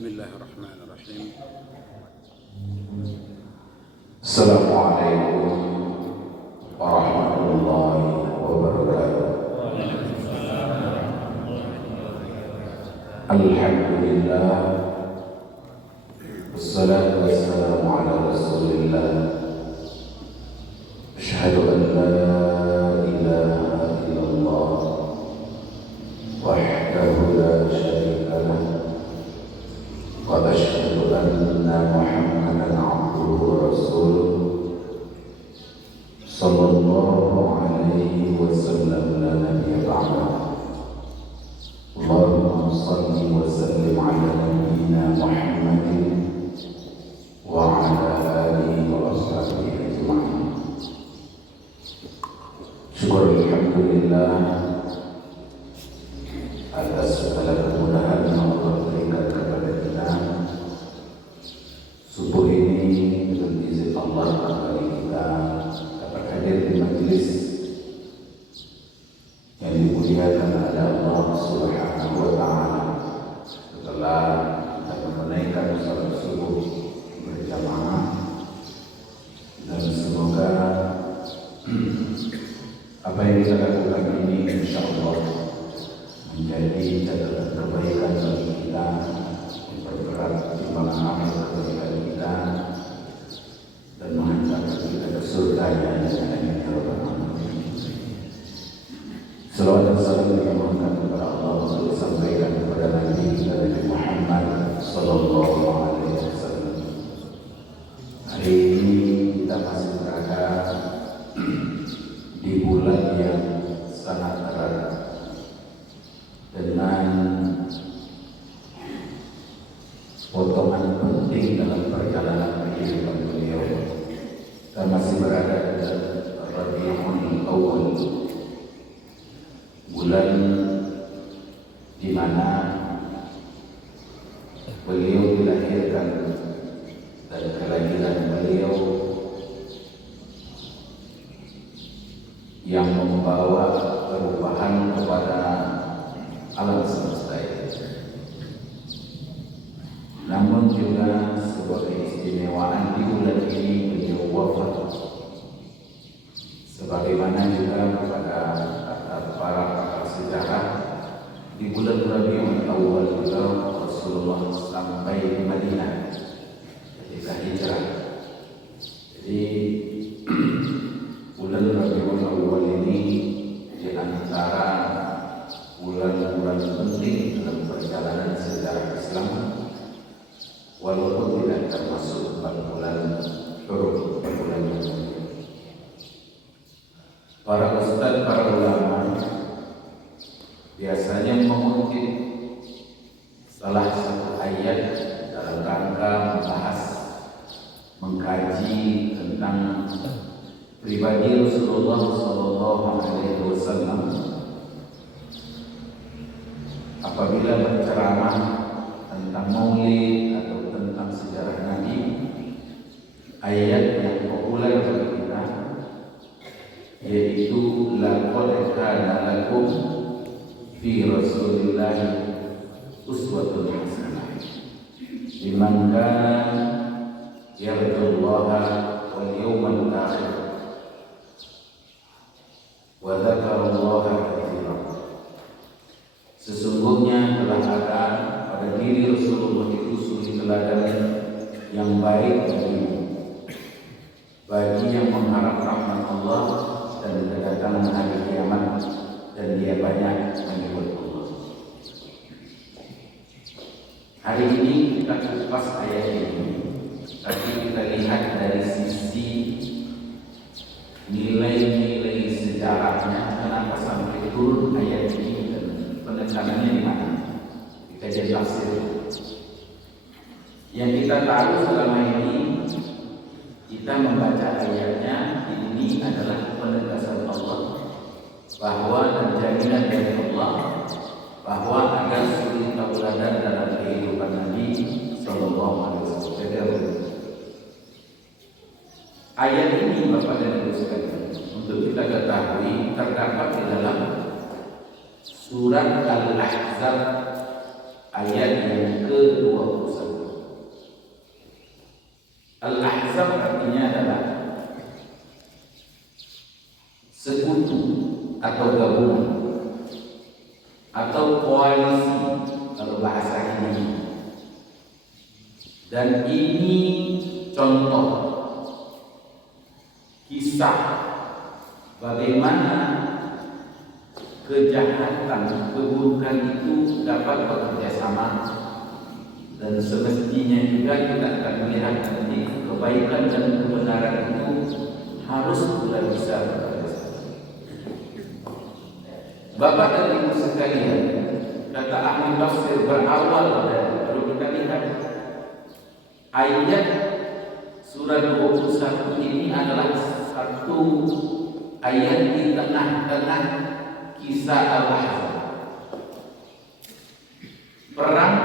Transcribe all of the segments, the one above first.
Bismillahirrahmanirrahim. Assalamualaikum warahmatullahi wabarakatuh. Alhamdulillah, wassalatu wassalamu ala rasulillah. Asyhadu an la ilaha illallah wahdahu la syarika lah, wa asyhadu anna Muhammadan abduhu wa rasuluh sallallahu alaihi wasallam la nabiyya ba'dah. Allahumma salli wa sallim ala nabiyyina Muhammadin wa ala alihi wa ashabihi ajma'in. Syukur alhamdulillah atas segala kemudahan yang Allah berikan kepada kita. Subuh ini dengan izin Allah kembali kita dapat hadir di majelis yang dimuliakan oleh Allah Subhanahu wa Ta'ala. Setelah kita menunaikan salat subuh berjamaah, dan semoga apa yang kita lakukan ini insyaallah menjadi catatan kebaikan bagi kita, memperberat timbangan amal kebaikan kita, dan menghantarkan kita ke surga yang amin ya rabbal alamin. Salawat dan salam yang mohonkan kepada Allah untuk disampaikan kepada Nabi kita Nabi Muhammad sallallahu alaihi wasallam. Hari ini kita masih berada di bulan yang sangat erat dengan potongan penting dalam perjalanan kehidupan beliau. Kita masih berada di Rabiul Awal, bulan di mana beliau dilahirkan, dan kelahiran beliau yang membawa perubahan kepada alam semesta ini. Namun juga sebagai keistimewaan di bulan ini beliau wafat, sebagaimana juga kepada kata para pakar sejarah, di bulan Rabiul Awal juga Rasulullah sampai di Madinah ketika hijrah. Jadi bulan Rabiul Awal ini di antara bulan-bulan penting dalam perjalanan sejarah Islam, walaupun tidak termasuk 4 bulan huruf, 4 bulan yang penting. Para ustaz, para ulama biasanya mengutip salah satu ayat dalam rangka membahas, mengkaji tentang pribadi Rasulullah sallallahu alaihi wasallam. Apabila berceramah tentang maulid atau tentang sejarah Nabi, ayat yang populer bagi kita yaitu laqad kana lakum fi Rasulillah uswatun hasanah liman kana yarjullaha wal yawmal akhir wa dzakarallaha katsiran. Sesungguhnya telah ada pada diri Rasulullah itu suri teladan yang baik bagi yang mengharap rahmat Allah dan kedatangan hari kiamat, dan dia banyak menyebut Allah. Hari ini kita kupas ayat ini, tapi kita lihat dari sisi nilai-nilai sejarahnya, kenapa sampai turun ayat ini dan penekanannya di mana. Kita jadi tafsir. Yang kita tahu selama ini, kita membaca ayatnya, ini adalah penegasan Allah bahwa dan jaminan dari Allah bahwa ada suri tauladan dalam kehidupan Nabi sallallahu alaihi wasallam. Ayat ini Bapak dan Ibu sekalian, untuk kita ketahui terdapat di dalam surat Al-Ahzab ayat yang ke-21. Al-Ahzab artinya adalah sekutu atau gabungan atau koalisi kalau bahasa ini. Dan ini contoh kisah bagaimana kejahatan, keburukan itu dapat bekerja sama, dan semestinya juga kita akan melihat nanti kebaikan dan kebenaran itu harus pula bisa bekerja sama. Bapak dan Ibu sekalian, kata ahli tafsir berawal dari, kalau kita lihat ayat surah 21 ini adalah satu ayat di tengah-tengah kisah Al-Ahzab, perang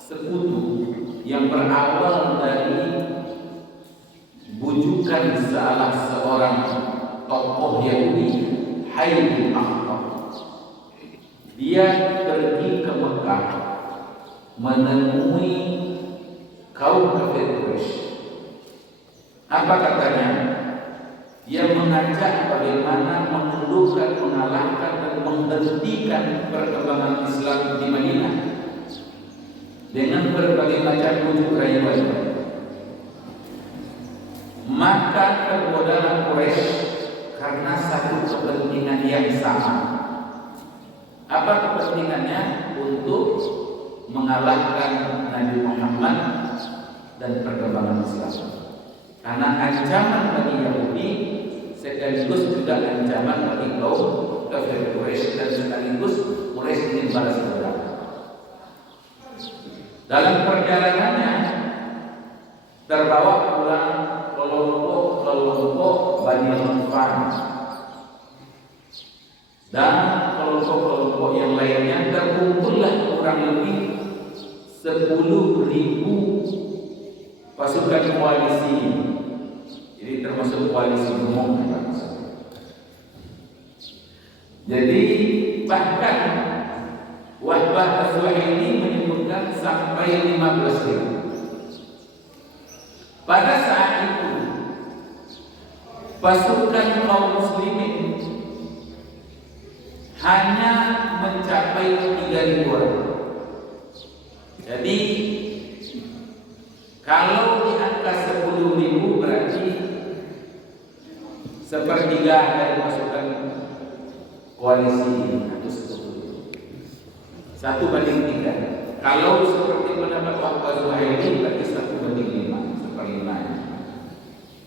sekutu yang berawal dari bujukan salah seorang tokoh Yahudi, Hayy bin Akhtab. Dia pergi ke Mekah menemui kaum kafir Quraisy. Apa katanya? Dia mengajak bagaimana menundukkan, mengalahkan dan menghentikan perkembangan Islam di Madinah dengan berbagai macam bujuk rayuan. Maka tergodalah Quraisy karena satu kepentingan yang sama. Apa kepentingannya? Untuk mengalahkan Nabi Muhammad dan perkembangan Islam. Karena ancaman bagi Yahudi sekaligus juga ancaman bagi kaum kafir Quraisy, dan sekaligus Quraisy ingin balas dendam. Dalam perjalanannya terbawa pulang kelompok Bani Ghatfan dan kelompok-kelompok yang lainnya. Terkumpullah kurang lebih 10.000 pasukan koalisi. Jadi termasuk koalisi umum. Jadi bahkan Wahbah Az-Zuhaili menyebutkan sampai 15.000. Pada saat itu pasukan kaum muslimin hanya mencapai 3.000 orang. Jadi kalau di angka 10.000 berarti sepertiga dari pasukan koalisi atau 1/3. Kalau seperti pendapat Wahbah Az-Zuhaili berarti 1/5, 1/5.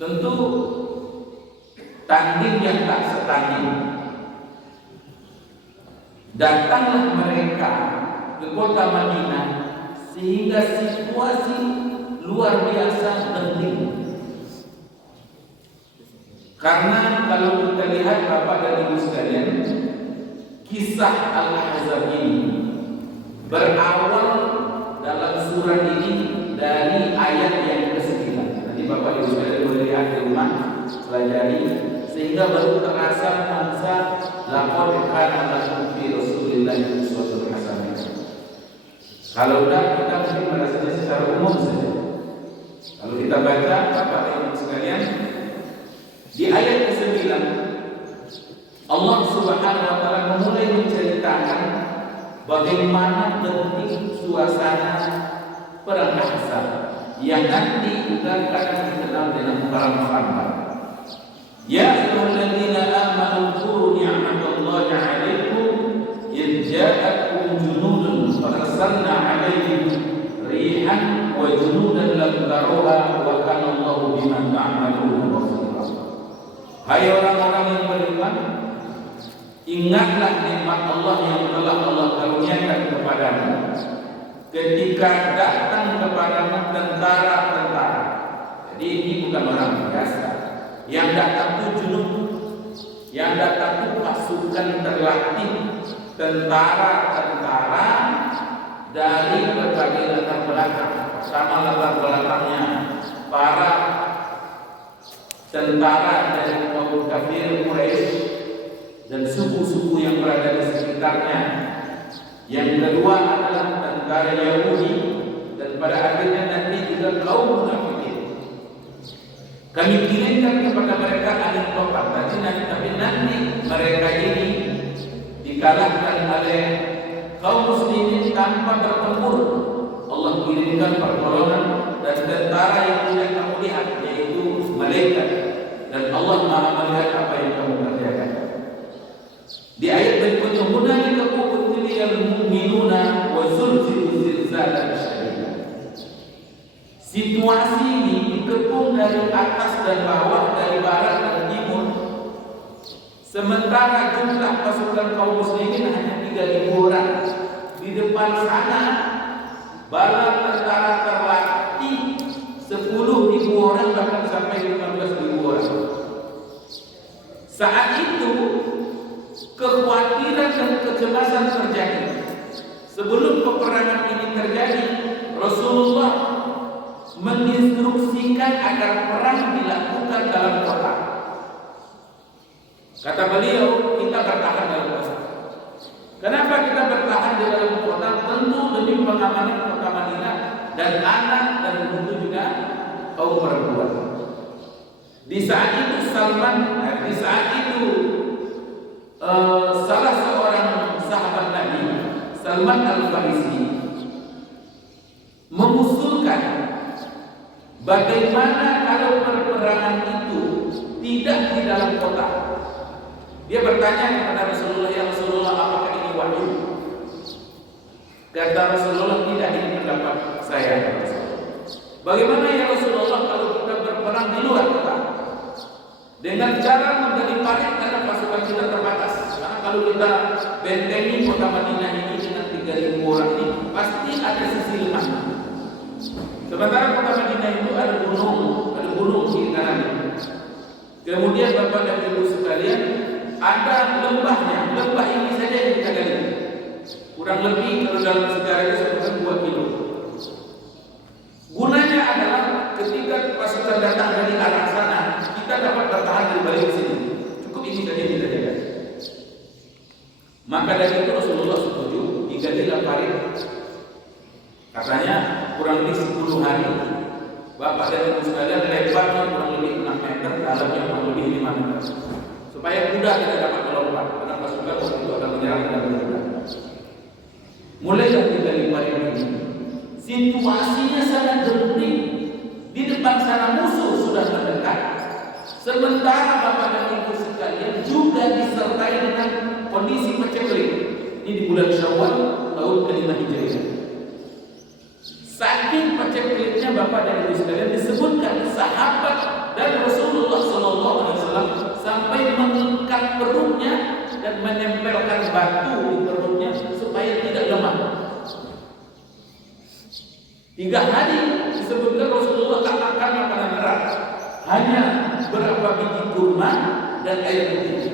Tentu tanding yang tak setanding. Datanglah mereka ke kota Madinah sehingga situasi luar biasa genting. Karena kalau kita lihat Bapak dan Ibu sekalian, kisah Al-Ahzab ini berawal dalam surah ini dari ayat yang ke-9. Nanti Bapak Ibu sekalian boleh lihat di rumah, pelajari, sehingga baru terasa nuansa laqad kana lakum fi Rasulillahi uswatun hasanah. Kalau udah kita mesti merasanya secara umum saja. Kalau kita baca Bapak dan Ibu sekalian, di ayat ke-9 Allah Subhanahu wa taala memulai menceritakan bagaimana genting suasana perang Ahzab yang nanti juga akan dikenal dengan perang Khandaq. Ya ayyuhalladzina amanu dzkuru ni'matallahi 'alaikum idh ja'akum junudun farsalna 'alaihim rihan wa junudan lam tarawha wa kana Allahu bima ta'maluna basira. Hai orang-orang yang beriman, ingatlah nikmat Allah yang telah Allah karuniakan kepadamu ketika datang kepadamu tentara-tentara. Jadi ini bukan orang biasa. Yang datang itu junub, yang datang itu pasukan terlatih, tentara-tentara dari berbagai latar belakang. Sama latar belakangnya para tentara dari kaum kafir Quraisy dan suku-suku yang berada di sekitarnya. Yang kedua adalah tentara Yahudi, dan pada akhirnya nanti juga kaum munafikin. Kami kirimkan kepada mereka angin topan, tapi nanti mereka ini dikalahkan oleh kaum muslimin tanpa bertempur. Allah kirimkan pertolongan dan tentara yang tidak kamu lihat, yaitu malaikat, dan Allah Maha melihat apa yang kamu kerjakan. Di ayat berikutnya, hunalika ubtiliyal mu'minuna wa zulzilu zilzalan syadida. Situasi ini dikepung dari atas dan bawah, dari barat dan timur. Sementara jumlah pasukan kaum muslimin hanya 3.000 orang. Di depan sana bala tentara terlatih 10.000 orang, bahkan sampai 15.000 orang. Saat itu kekhawatiran dan kecemasan terjadi. Sebelum peperangan ini terjadi, Rasulullah menginstruksikan agar perang dilakukan dalam kota. Kata beliau, kita bertahan dalam kota. Kenapa kita bertahan di dalam kota? Tentu demi pengamanan kota Madinah dan anak, dan tentu juga kaum perempuan. Di saat itu salah seorang sahabat Nabi, Salman Al-Farisi, mengusulkan bagaimana kalau peperangan itu tidak di dalam kota. Dia bertanya kepada Rasulullah, ya Rasulullah, apakah ini wahyu? Kata Rasulullah, tidak, ini pendapat saya. Bagaimana ya Rasulullah kalau kita berperang di luar kota? Dengan cara menggali parit, karena pasukan kita terbatas. Karena kalau kita bentengi kota Madinah ini dengan 3.000 orang ini, pasti ada sisi lemah. Sementara kota Madinah itu ada gunung di kanannya. Kemudian Bapak dan Ibu sekalian, ada lembahnya. Lembah ini saja yang kita gali. Kurang lebih kalau dalam sejarah itu sekitar 2 kilo. Gunanya adalah ketika pasukan datang dari arah sana, kita dapat bertahan di balik sini. Cukup ini saja kita jaga. Maka dari itu Rasulullah setuju digalilah parit. Katanya kurang lebih 10 hari. Bapak dan Ibu sekalian, lebarnya kurang lebih 6 meter, dalamnya kurang lebih 5 meter. Supaya mudah kita dapat melompat, karena pasukan waktu itu akan menyerang dan mudah. Mulailah digali parit ini. Situasinya sangat genting. Di depan sana musuh sudah mendekat. Sementara Bapak dan Ibu sekalian juga disertai dengan kondisi peceklik. Ini di bulan Syawal tahun ke-5 Hijriah. Saking pecekliknya Bapak dan Ibu sekalian, disebutkan sahabat dan Rasulullah SAW sampai mengikat perutnya dan menempelkan batu di perutnya supaya tidak lemah. 3 hari disebutkan Rasulullah tak makan makanan berat, hanya beberapa biji kurma dan air putih.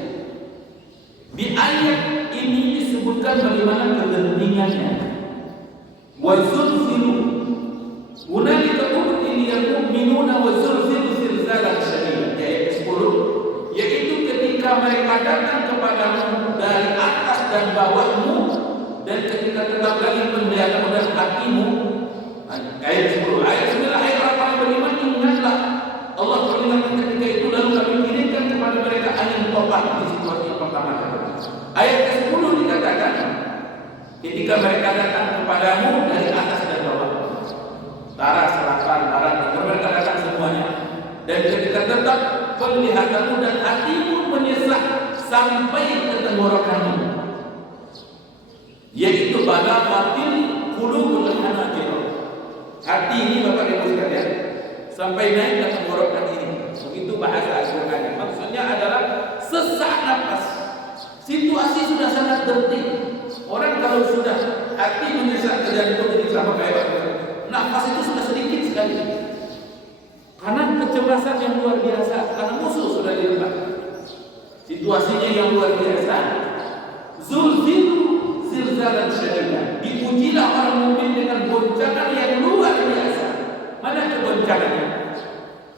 Di ayat ini disebutkan bagaimana kegentingannya. Wa zulzilu, hunalika ubtiliyal mu'minuna wa zulzilu zilzalan syadida. Ayat 10, yaitu ketika mereka datang kepadamu dari atas dan bawahmu, dan ketika tetap lagi penglihatanmu dan hatimu. Ayat 10. Ayat 9, ayat orang beriman, ingatlah Allah peringatkan ketika itu, lalu kami kirimkan kepada mereka angin topan. Di situasi yang pertama. Ayat ke-10 dikatakan, ketika mereka datang kepadamu dari atas dan bawah, utara, selatan, barat, timur, mereka datang semuanya. Dan ketika tetap penglihatanmu dan hatimu menyesat sampai ke tenggorokanmu, yaitu pada batin qulubul hanajir. Hati ini Bapak Ibu sekalian sampai naik ke tenggorokan ini. Begitu bahasa Al-Qur'an. Maksudnya adalah sesak napas. Situasi sudah sangat genting. Orang kalau sudah hati menyesat ke jantung ini sama kayak nafas itu sudah sedikit sekali. Karena kecemasan yang luar biasa, karena musuh sudah di depan. Situasinya yang luar biasa. Zulzilu zilzalan syadida. Diujilah orang mukmin dengan goncangan yang luar biasa. Mana kegoncangannya?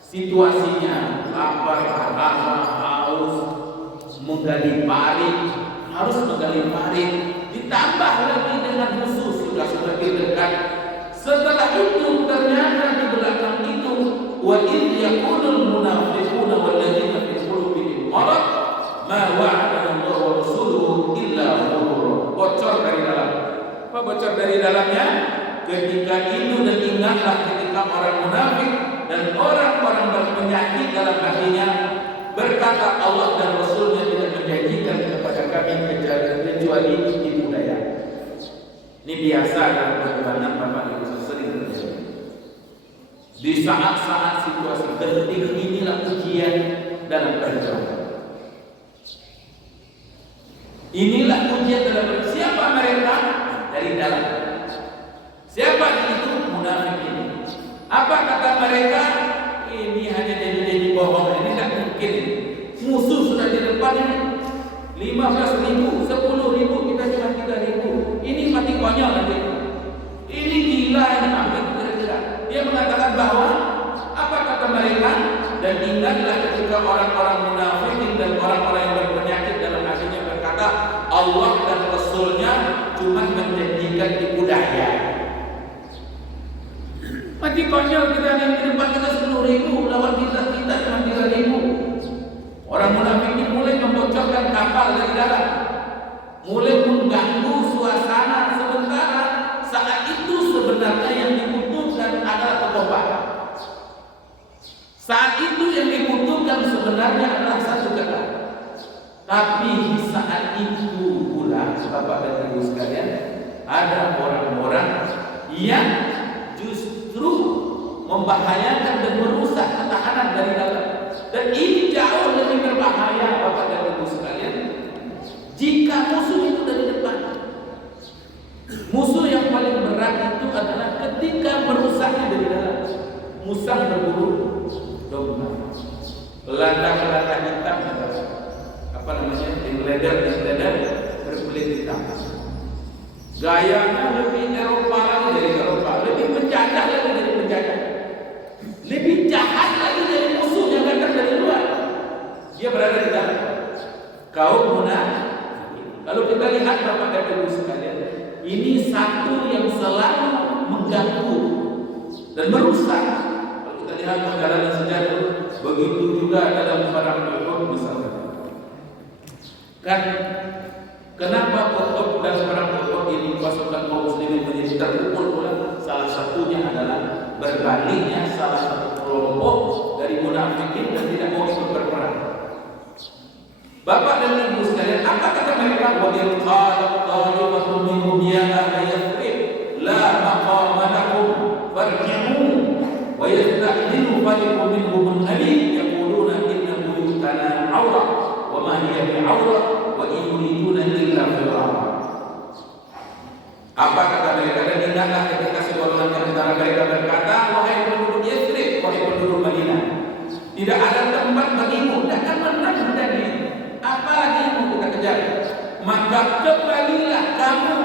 Situasinya lapar, haus, menggali parit, harus menggali parit, ditambah lagi dengan musuh sudah semakin dekat. Setelah itu ternyata di belakang itu wa idh yaqulul munafiquna walladzina fi qulubihim marad ma wa'adana Allah wa rasuluhu illa ghurura. Bocor dari dalam. Apa bocor dari dalamnya? Ketika itu dan ingatlah ketika orang munafik dan orang-orang berpenyakit dalam hatinya berkata Allah dan Rasulnya tidak menjanjikan kepada kami kecuali tipu daya. Ini biasa dalam perjalanan Bapak Ibu sering terjadi. Di saat-saat situasi genting inilah ujian dalam perjalanan. Inilah ujian dalam perjalanan. Siapa mereka? Dari dalam. Siapa itu? Munafik ini. Apa kata mereka? Ini hanya janji-janji bohong. Ini tidak mungkin. Musuh sudah di depan ini. 15.000, 10.000, kita cuma 3.000. Ini mati konyol nanti. Ini gila ini apa kira-kira? Dia mengatakan bahwa apa kata mereka? Dan ingatlah ketika orang-orang munafik dan orang-orang yang berpenyakit dalam hatinya berkata Allah dan Rasulnya cuma menjanjikan tipu daya. Mati konyol kita nih, di depan kita 10.000, lawan kita cuma 3.000. Orang munafik ini mulai membocorkan kapal dari dalam, mulai mengganggu suasana. Sementara saat itu sebenarnya yang dibutuhkan adalah ketobahan. Saat itu yang dibutuhkan sebenarnya adalah satu kata. Tapi di saat itu pula, Bapak dan Ibu sekalian, ada orang-orang yang justru membahayakan dan merusak ketahanan dari dalam. Dan ini jauh lebih berbahaya Bapak dan Ibu sekalian jika musuh itu dari depan. Musuh yang paling berat itu adalah ketika merusaknya dari dalam. Musang berburu domba, belanda hitam, apa namanya, leather berkulit hitam. Gayanya lebih Eropa lagi dari Eropa, lebih penjajah lagi dari penjajah, lebih jahat lagi dari musuh yang datang dari luar. Dia berada di dalam. Kaum munafik. Kalau kita lihat Bapak dan Ibu sekalian, ini satu yang selalu mengganggu dan merusak. Kalau kita lihat perjalanan sejarah, begitu juga dalam perang Uhud misalnya. Kan kenapa Uhud dan perang Uhud ini pasukan kaum muslimin menjadi terpukul pula? Salah satunya adalah berbaliknya salah satu kelompok dari munafikin dan tidak mau ikut berperang. Bapak dan Ibu sekalian, apa kata mereka? Wa in qala qa'imatun minhum ya ahla Yathrib la maqama lakum farji'u wa yasta'dinu fariqun minhum an-nabi yaquluna inna buyutana 'awra wa ma hiya bi'awra wa in yuriduna illa firara. Apa kata mereka? Dan ingatlah ketika segolongan di antara mereka berkata, wahai penduduk Yathrib, wahai penduduk Madinah, tidak ada tempat bagimu, tidak akan menang menjadi apalagi yang mau kita kejar. Maka kembalilah kamu.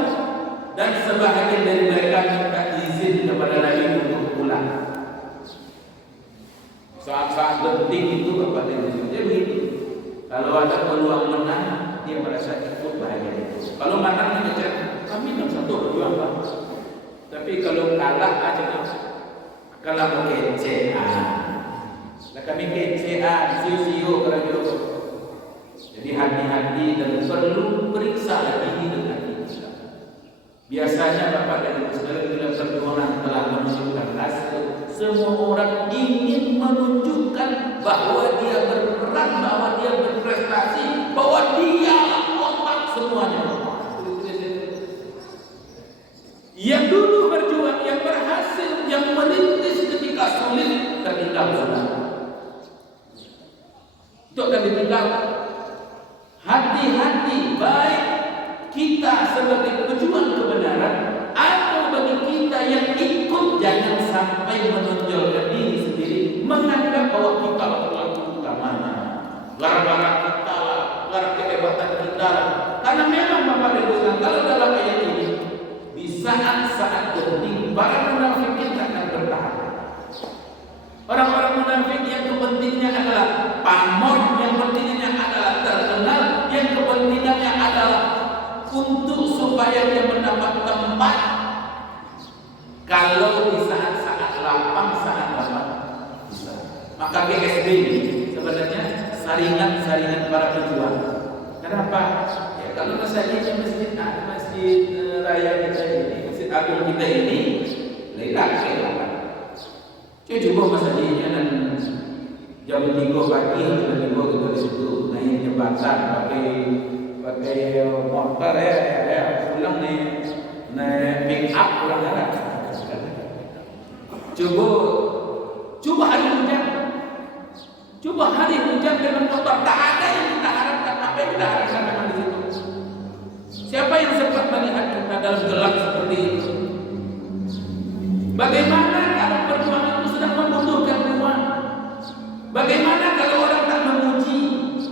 Dan sebahagian dari mereka minta izin kepada Nabi untuk pulang. Saat-saat penting itu Bapak dan Ibu, jadi begitu. Kalau ada peluang menang, dia merasa ikut bahagia itu. Kalau menang dia cakap, kami tak satu berjuang Pak. Tapi kalau kalah aja kalau mau kece, nah kami kece, siu-siu kerana itu. Jadi hati-hati dan perlu periksa lagi dengan kita. Biasanya Bapak dan Ibu sekalian bila perjuangan telah menunjukkan hasil, semua orang ingin menunjukkan bahwa dia berperan, bahwa dia berprestasi, bahwa dia otak semuanya. Yang dulu berjuang, yang berhasil, yang merintis ketika sulit tertinggal saudara. Itu akan ditinggal. Hati-hati, baik kita sebagai pejuang kebenaran atau bagi kita yang ikut, jangan sampai menonjolkan diri sendiri, menganggap bahwa kita pelaku utamanya, gara-gara kita lah, gara kehebatan kita lah. Karena memang Bapak dan Ibu, kalau dalam ayat ini di saat-saat genting para munafikin akan bertahan. Orang-orang munafik yang kepentingannya adalah pamor, yang kepentingannya adalah terkenal, yang kepentingannya adalah untuk supaya dia mendapat tempat. Kalau di saat-saat lapang, saat lapang bisa. Maka GSB ini sebenarnya saringan para pejuang. Kenapa? Ya kalau masjidnya masjid raya kita ini, masjid agung kita ini lelang. Coba masjidnya dan jam 3 pagi jam 3 kita di situ naik jembatan pakai motor ya pulang naik pick up pulang ya. Coba hari hujan dengan motor, tak ada yang kita harapkan. Apa yang kita harapkan memang di situ? Siapa yang sempat melihat kita dalam gelap seperti itu? Bagaimana kalau perjuangan itu sedang membutuhkan uang? Bagaimana kalau orang tak memuji?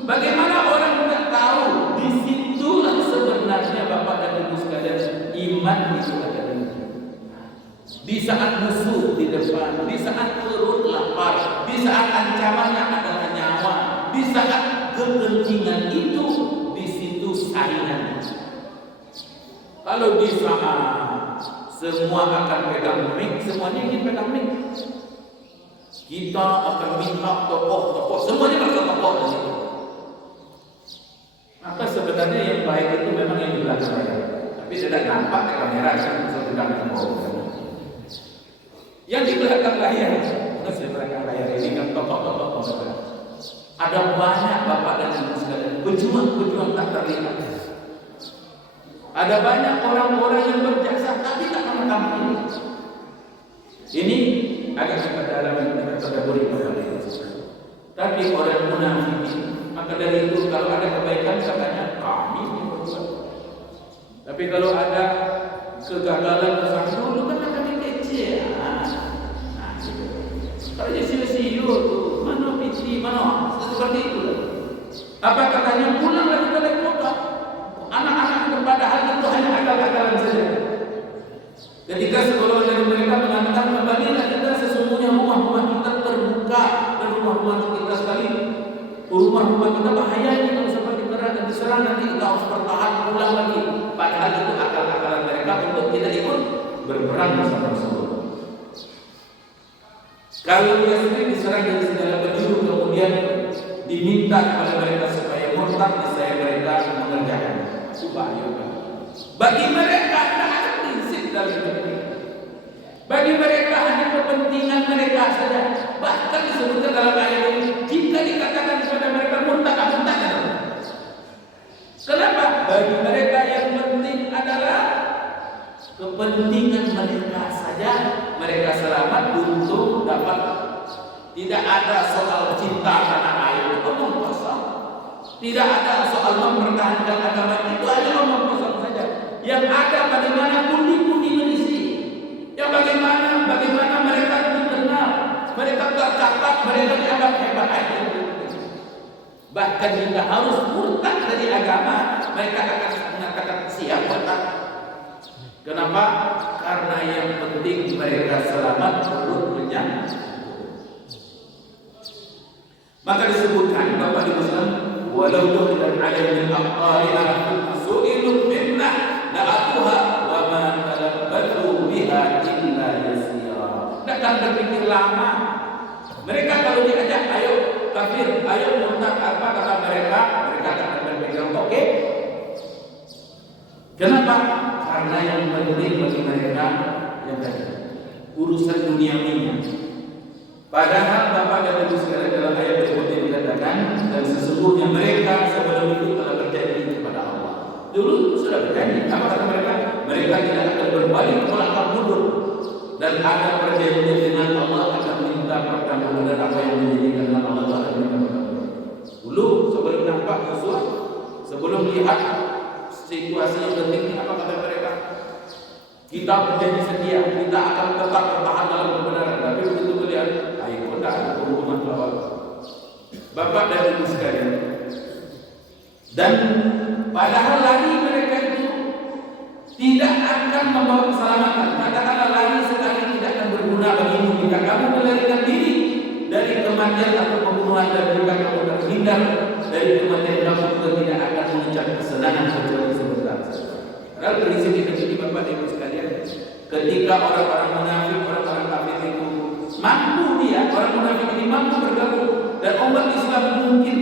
Bagaimana orang tak tahu? Disitulah sebenarnya Bapak dan Ibu sekalian, iman itu ada. Di saat musuh di depan, di saat perut lapar, di saat ancamannya adalah nyawa, di saat kepentingan itu, di situ saringan. Kalau di saat semua akan pegang mic, semuanya ingin pegang mic. Kita akan minta tokoh, semuanya merasa tokoh di situ. Maka sebenarnya yang baik itu memang yang di belakang layar, tapi tidak nampak ke kamera kan sedang ngomong. Yang di belakang layar, ini kan tokoh-tokoh. Ada banyak Bapak dan Ibu sekalian, pejuang tak terlihat. Ada banyak orang-orang yang berjasa tapi tak pernah tampil. Ini agak kita dalam kategori orang. Tapi orang munafik, maka dari itu kalau ada kebaikan katanya kami berbuat. Tapi kalau ada kegagalan bersama dulu kan kami kecil. Kalau dia siu-siu tu, mana piti, mana seperti itu. Apa katanya pulang lagi ke kota? Anak-anak itu padahal itu hanya akal-akalan saja. Ketika sekolah dari mereka mengatakan kembalilah kita, sesungguhnya rumah-rumah kita terbuka dan rumah-rumah kita sekali. Rumah-rumah kita bahaya ini kalau seperti diserang nanti kita harus bertahan pulang lagi. Padahal itu akal-akalan mereka untuk tidak ikut berperang bersama Rasulullah. Kalau dia sendiri diserang dari segala penjuru, kemudian diminta kepada mereka supaya murtad, saya mereka mengerjakan. Supaya bagi mereka tidak ada prinsip dalam hidup ini. Bagi mereka hanya kepentingan mereka saja. Bahkan disebutkan dalam ayat ini, jika dikatakan kepada mereka murtad, kenapa? Bagi mereka yang penting adalah kepentingan mereka saja. Mereka selamat untuk dapat. Tidak ada soal cinta tanah air, omong kosong. Tidak ada soal mempertahankan agama, itu hanya omong kosong saja. Yang ada bagaimana pundi-pundi berisi. Yang bagaimana mereka dikenal, mereka tercatat, mereka dianggap hebat. Bahkan jika harus murtad dari agama, mereka akan mengatakan siap murtad. Kenapa? Karena yang penting mereka selamat, perut kenyang. Maka disebutkan Bapak Ibu sekalian, walau dukhlan alaihim aqariha su'ilu minna la'atuha wa ma talabbathu biha illa yasira. Takkan berpikir lama. Mereka kalau diajak, ayo kafir, ayo murtad, apa kata mereka? Mereka akan berpikir oke. Kenapa? Karena yang penting bagi mereka yang tadi urusan duniawinya. Padahal Bapak dan Ibu sekalian dalam ayat berikutnya dikatakan, dan sesungguhnya mereka sebelum itu telah berjanji kepada Allah. Dulu sudah berjanji. Apa kata mereka? Mereka tidak akan berbalik melangkah mundur, dan ada perjanjian dengan Allah akan minta pertanggungan apa yang dijadikan dengan Allah Taala. Dulu sebelum nampak musuh, sebelum lihat situasi yang penting, apa kata mereka? Kita berjanji setia, kita akan tetap bertahan dalam kebenaran. Tapi begitu melihat, ayo kita ada hubungan lawan. Bapak dan Ibu sekalian, dan padahal lari mereka itu tidak akan membawa keselamatan. Katakanlah lari sekali tidak akan berguna bagimu jika kamu melarikan diri dari kematian atau pembunuhan, dan jika kamu terhindar dari kematian, kamu juga tidak akan mengucap kesenangan kecuali sebentar. Padahal prinsip ini Bapak dan Ibu sekalian, ketika orang-orang munafik, orang-orang kafir itu mampu dia, orang munafik ini mampu bergabung dan umat Islam mungkin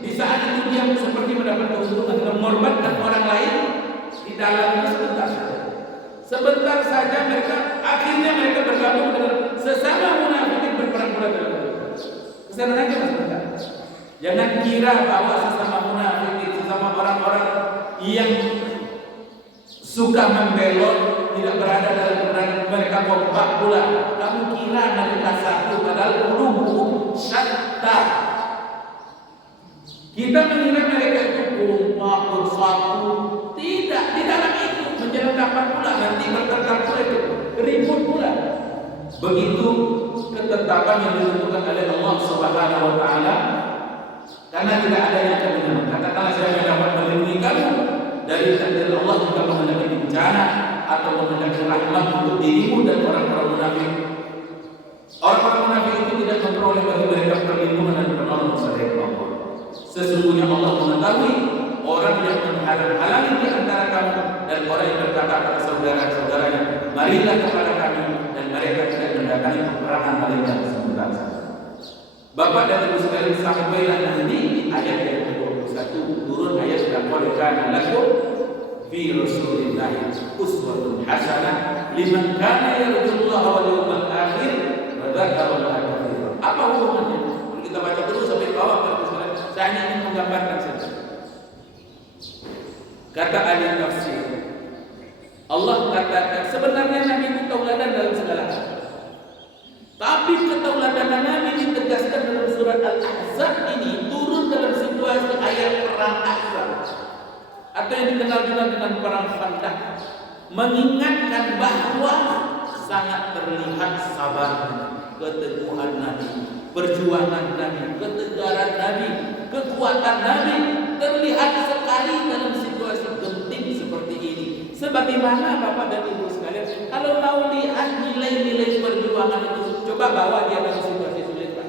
di saat itu dia seperti mendapat keuntungan dengan mengorbankan orang lain di dalamnya sebentar saja mereka akhirnya mereka bergabung dengan sesama munafik yang berperang pula dalam kesana aja mas bentar. Jangan kira bahwa sesama munafik, sesama orang-orang yang suka membelot, tidak berada dalam peperangan, mereka kompak pula. Kamu kira mereka satu, padahal qulubuhum syatta. Kita mengira mereka itu kompak bersatu. Tidak, di dalam itu menjadi dapat pula, nanti bertengkar pula itu, ribut pula. Begitu ketetapan yang ditentukan oleh Allah Subhanahu wa taala. Karena tidak ada yang akan menyelamatkan. Katakanlah saya dapat melindungi kamu dari takdir Allah jika menghadapi bencana atau menghadapi rahmat untuk dirimu dan orang-orang munafik. Orang-orang munafik itu tidak memperoleh bagi mereka perlindungan dan penolong selain Allah. Sesungguhnya Allah mengetahui orang yang menghalang-halangi di antara kamu dan orang yang berkata kepada saudara-saudaranya, marilah kepada kami, dan mereka tidak mendatangi peperangan mereka sebentar saja. Bapak dan Ibu sekalian, sampailah nanti ayat yang ke-21 turun ayat laqad kana lakum fi Rasulillahi uswatun hasanah liman kana yarjullaha wal yawmal akhir wa dzakara Allaha katsiran. Apa hubungannya? Kita baca terus sampai bawah Bapak sekalian. Saya hanya ingin menggambarkan saja. Kata ahli tafsir, Allah katakan sebenarnya Nabi itu tauladan dalam segala hal. Tapi ketauladanan Nabi ditegaskan dalam surat Al-Ahzab ini turun dalam situasi ayat perang Ahzab atau yang dikenal juga dengan perang Khandaq, mengingatkan bahwa sangat terlihat sabar, keteguhan Nabi, perjuangan Nabi, ketegaran Nabi, kekuatan Nabi terlihat sekali dalam situasi genting seperti ini. Sebagaimana Bapak dan Ibu sekalian, kalau mau lihat nilai-nilai perjuangan itu, coba bawa dia dalam situasi sulit, Pak.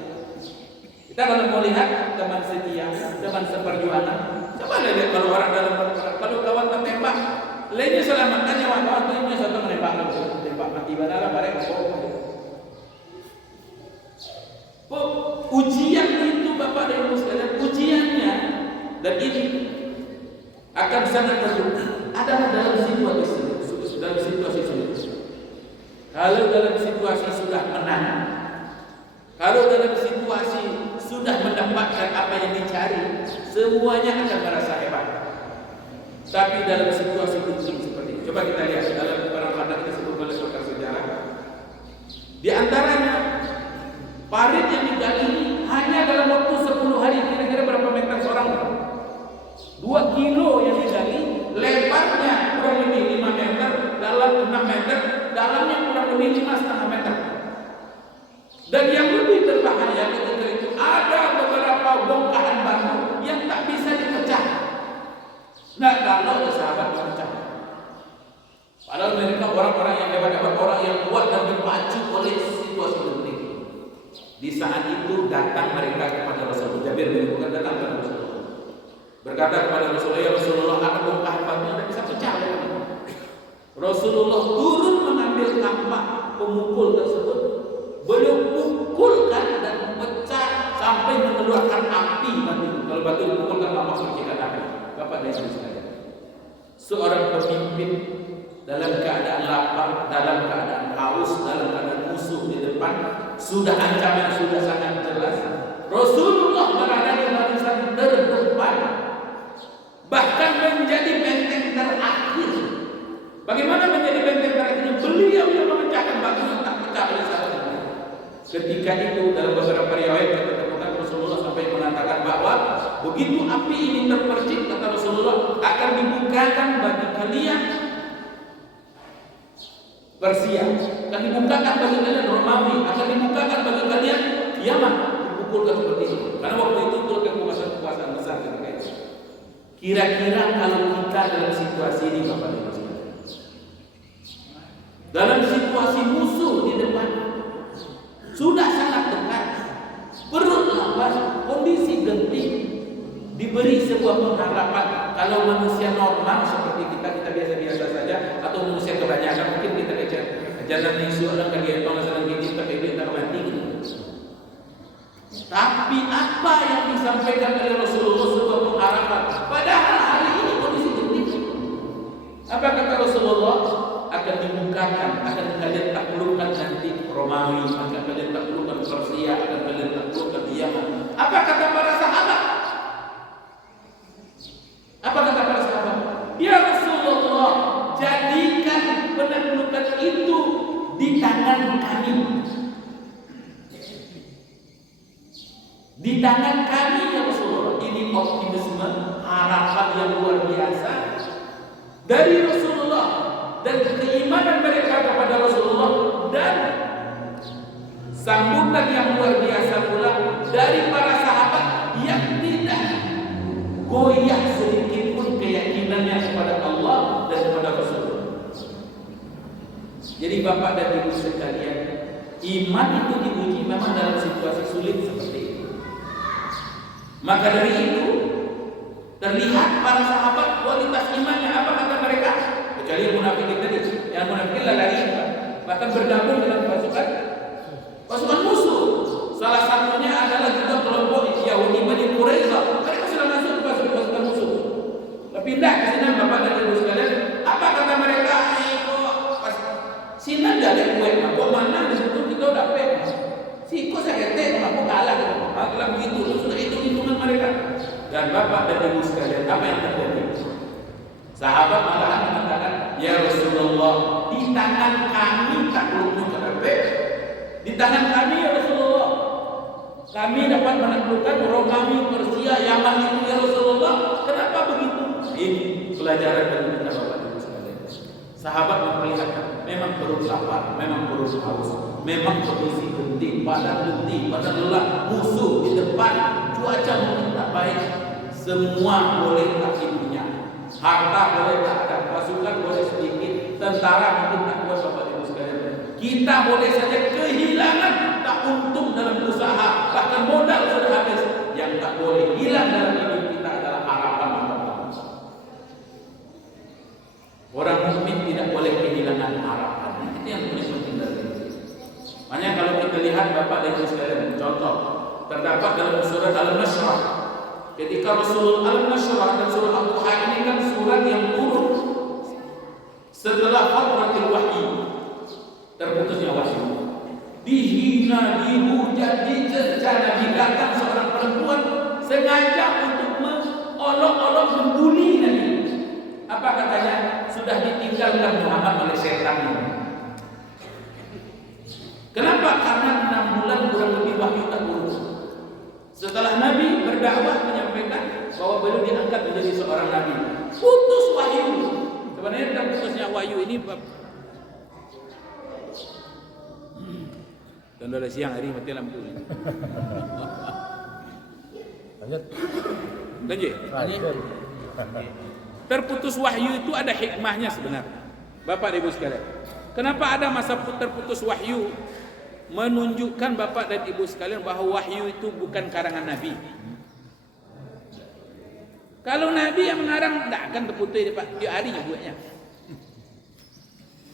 Kita kalau mau lihat teman setia, teman seperjuangan, coba lihat kalau orang dalam perjuangan, kalau kawan tertembak, lainnya selamatkan nyawa kawan, lainnya satu menembak, tembak mati badala bareng. Ujian itu Bapak dan Ibu sekalian, ujiannya dan ini akan sangat terbuka adalah dalam situasi sulit. Kalau dalam situasi sudah menang, kalau dalam situasi sudah mendapatkan apa yang dicari, semuanya akan merasa hebat. Tapi dalam situasi genting seperti ini, coba kita lihat dalam perang Khandaq disebut oleh pakar sejarah. Di antaranya parit yang digali hanya dalam waktu 10 hari, kira-kira berapa meter seorang? 2 kilo yang digali, lebarnya kurang lebih 5 meter, dalam 6 meter, dalamnya kurang lebih 5,5 meter. Dan yang lebih berbahaya ketika itu ada beberapa bongkahan batu yang tak bisa dipecah. Nah, kalau sahabat memecah. Padahal mereka orang-orang yang hebat-hebat, orang yang kuat dan dipacu oleh situasi genting. Di saat itu datang mereka kepada Rasulullah. Jabir bin Abdullah datang kepada Rasulullah. Berkata kepada Rasulullah, ya Rasulullah, ada bongkahan batu yang bisa pecah. Rasulullah turun mengambil kampak pemukul tersebut, beliau pukulkan dan pecah sampai mengeluarkan api batu. Kalau batu dipukulkan lama percikan api. Bapak dan Ibu sekalian, seorang pemimpin dalam keadaan lapar, dalam keadaan haus, dalam keadaan musuh di depan, sudah ancaman sudah sangat jelas. Rasulullah berada di barisan terdepan, bahkan menjadi benteng terakhir. Bagaimana menjadi benteng terakhir? Beliau yang memecahkan batu yang tak pecah oleh sahabat. Ketika itu dalam beberapa riwayat ditemukan Rasulullah sampai mengatakan bahwa begitu api ini terpercik, kata Rasulullah, akan dibukakan bagi kalian Persia, akan dibukakan bagi kalian Romawi, akan dibukakan bagi kalian Yaman, dipukulkan seperti itu. Karena waktu itu kekuasaan besar ketika itu. Kira-kira kalau kita dalam situasi ini, Bapak Ibu sekalian, dalam situasi musuh di depan, sudah sangat dekat, perut lapar, kondisi genting, diberi sebuah pengharapan. Kalau manusia normal seperti kita biasa-biasa saja, atau manusia kebanyakan mungkin kita kejar jalan isu orang kagian pengasaran gini, tapi dia tak mati gitu. Tapi apa yang disampaikan oleh Rasulullah sebuah pengharapan. Padahal hari ini kondisi genting. Apa kata Rasulullah? Akan dibukakan, akan kalian taklukkan nanti Romawi, akan kalian taklukkan Persia, akan kalian taklukkan Yaman. Apa kata para sahabat? Apa kata para sahabat? Ya Rasulullah, jadikan penaklukan itu di tangan kami. Di tangan kami ya Rasulullah. Ini optimisme, harapan yang luar biasa dari Rasulullah dan keimanan mereka kepada Rasulullah, dan sambutan yang luar biasa pula dari para sahabat yang tidak goyah sedikit pun keyakinannya kepada Allah dan kepada Rasulullah. Jadi Bapak dan Ibu sekalian, iman itu diuji memang dalam situasi sulit seperti itu. Maka dari itu terlihat para sahabat kualitas imannya. Apa kata mereka? Kecuali yang munafikin tadi, yang munafikin lari, bahkan bergabung dengan pasukan musuh. Salah satunya adalah juga kelompok Yahudi Bani Quraisyah. Mereka sudah masuk ke pasukan musuh. Pindah ke sini Bapak dan Ibu sekalian. Apa kata mereka? Sini tidak ada kue, kok mana di situ kita udah pek. Siko saya kete, aku kalah. Kalau begitu, sudah hitungan mereka. Dan Bapak dan Ibu sekalian, apa yang terjadi? Sahabat malahan mengatakan, ya Rasulullah, di tangan kami taklukmu terhadap, di tangan kami ya Rasulullah, kami dapat menaklukkan Romawi, Persia, Yaman itu ya Rasulullah. Kenapa begitu? Ini pelajaran dari kita Bapak dan Ibu sekalian. Sahabat memperlihatkan, memang perut lapar, memang perut haus, memang kondisi genting, badan letih, badan lelah, musuh di depan, cuaca mungkin tak baik, semua boleh tak punya. Harta boleh tak ada, pasukan boleh sedikit, tentara mungkin tak kuat Bapak Ibu sekalian. Kita boleh saja kehilangan, tak untung dalam usaha, bahkan modal sudah habis. Yang tak boleh hilang dalam hidup kita adalah harapan Allah. Orang mukmin tidak boleh kehilangan harapan. Itu yang paling penting dari itu. Makanya kalau kita lihat Bapak dan Ibu sekalian, contoh terdapat dalam surat Al-Nashrah. Ketika Rasulullah Al-Nashrah dan surah Al-Duha ini kan surat yang turun setelah fatratil wahyi, terputusnya wahyu. Dihina, dihujat, dicerca, Nabi datang seorang perempuan sengaja untuk mengolok-olok membuli Nabi. Apa katanya? Sudah ditinggalkan Muhammad oleh setan ini. Kenapa? Karena 6 bulan kurang lebih wahyu tak turun. Setelah Nabi berdakwah menyampaikan bahwa beliau diangkat menjadi seorang Nabi, putus wahyu. Sebenarnya terputusnya wahyu ini dan dari siang hari mati lampu. Lanjut. Terputus wahyu itu ada hikmahnya sebenarnya. Bapak dan Ibu sekalian. Kenapa ada masa terputus wahyu? Menunjukkan Bapak dan Ibu sekalian bahwa wahyu itu bukan karangan Nabi. Kalau Nabi yang mengarang, tidak akan terputus di harinya buatnya.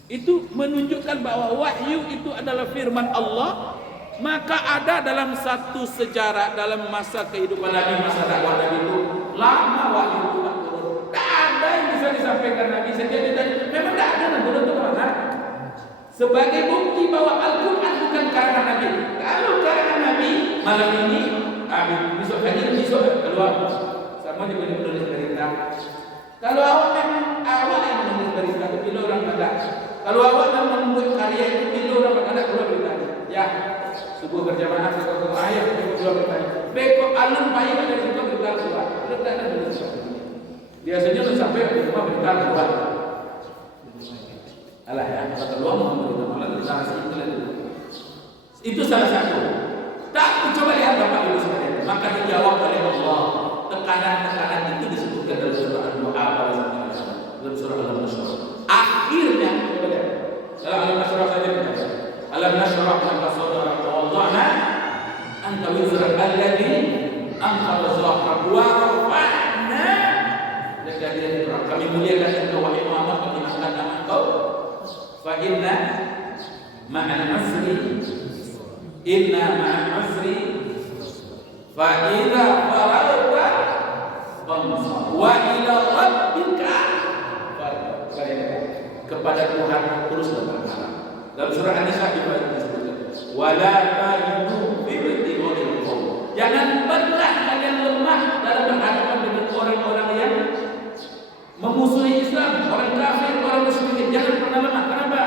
Itu menunjukkan bahwa wahyu itu adalah firman Allah. Maka ada dalam satu sejarah, dalam masa kehidupan Nabi, masa dakwah Nabi itu lama wahyu itu tak turun. Tak ada yang bisa disampaikan Nabi sendiri. Memang tak ada Nabi itu mana. Sebagai bukti bahwa Al-Quran bukan karangan Nabi. Kalau karangan Nabi, malam ini, besok hari, besok keluar. Sama juga menulis berita. Kalau awak memang awak yang menulis berita, bila orang ada. Kalau awak memang membuat karya itu, bila orang ada keluar berita. Ya, subuh berjamaah, sekolah ayat, keluar berita. Bekok alun payung dari situ berita keluar. Berita ada tulis. Biasanya sampai di rumah berita keluar. Alah ya, kata luang memberi malah deklarasi itu salah satu. Tak coba lihat Bapak Ibu sekalian. Maka dijawab oleh Allah. Tekanan-tekanan itu disebutkan dalam surah Al-Duha dalam surah Al-Nashrah. Akhirnya dalam Al-Nashrah saja kita. Al-Nashrah laka sadraka wa wada'na anka wizrak alladhi anqadha dhahrak wa rafa'na laka dhikrak. Kami muliakan engkau wahai Muhammad, kami angkat nama engkau. Fa inna ma'al usri Fa idza faragta fansab wa ila rabbika kepada Tuhan teruslah berharap. Dalam surah An-Nisa disebutkan wala tahinu fi ibtigha'il qaum. Jangan pernah kalian lemah dalam berhadapan dengan orang-orang yang memusuhi Islam, orang kafir, orang musyrikin. Jangan pernah lemah. Kenapa?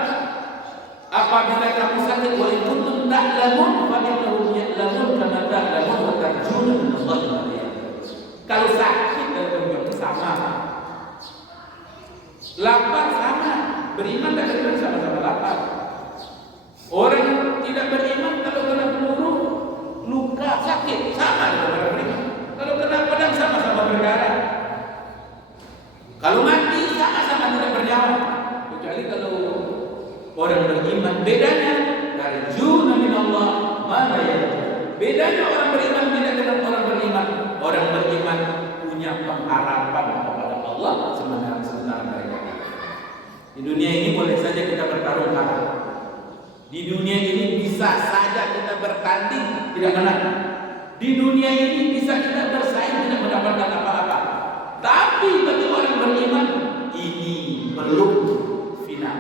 Apabila kamu sakit, wa in kuntum ta'lamun fa innahum ya'lamun kama ta'lamun wa tarjuna min Allah. Kalau sakit dan sama, lapar sama, beriman dan beriman sama-sama lapar. Orang tidak beriman kalau kena peluru luka sakit sama dengan orang beriman. Kalau kena pedang sama-sama berdarah. Kalau mati sama-sama tidak bernyawa. Kecuali kalau orang beriman, bedanya tarjuna min Allah ma la yarju. Bedanya orang beriman tidak dengan orang beriman. Orang beriman punya pengharapan kepada Allah sementara mereka. Di dunia ini boleh saja kita bertarung kalah. Di dunia ini bisa saja kita bertanding tidak menang. Di dunia ini bisa kita bersaing tidak mendapatkan apa-apa. Tapi bagi orang beriman ini belum final.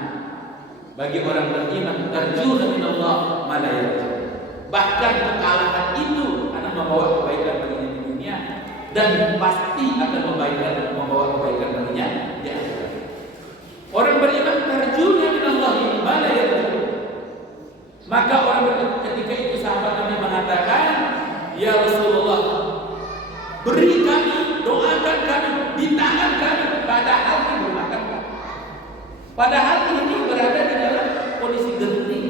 Bagi orang beriman tarjuna min Allah ma la yarju. Bahkan kekalahan itu akan membawa kebaikan baginya di dunia dan pasti akan membawa kebaikan baginya di akhirat. Orang beriman tarjuna min Allah ma la yarju. Maka orang ketika itu sahabat Nabi mengatakan, ya Rasulullah, beri kami, doakan kami, di tangan kami, padahal belum makan. Padahal ini berada di dalam kondisi genting.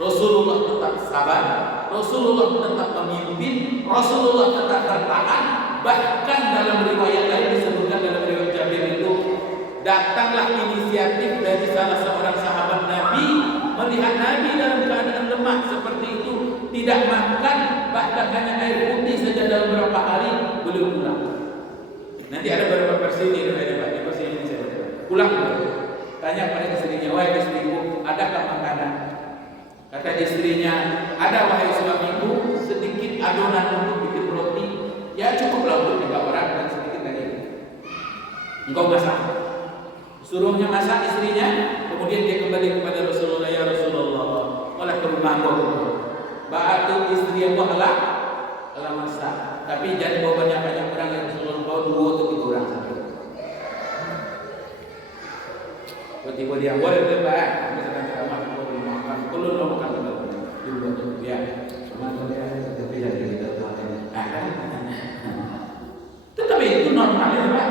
Rasulullah tetap sabar, Rasulullah tetap memimpin, Rasulullah tetap bertahan. Bahkan dalam riwayat lain disebutkan dalam riwayat Jabir itu, datanglah inisiatif dari salah seorang sahabat Nabi melihat Nabi dalam keadaan lemah seperti itu, tidak makan, bahkan hanya air putih saja dalam beberapa hari belum pulang. Nanti ada beberapa versi ini, ada versi ini saya baca. Pulang, tanya pada istrinya, wahai istriku, adakah makanan? Kata istrinya, ada wahai suamiku, sedikit adonan untuk bikin roti, ya cukuplah untuk 3 orang dan sedikit lagi. Engkau masak. Suruhnya masak istrinya, kemudian dia kembali kepada Rasulullah, ya Rasulullah, oleh ke rumah batu istri yang halak, alam masak. Tapi jangan bawa banyak-banyak orang yang Rasulullah bawa 2 atau 3 orang saja. Tiba dia boleh lepas, misalkan ceramah mau dimakan, kalau mau makan betul, ya. Cuma dia tapi jadi kita tahu. Tetapi itu normal ya, Pak.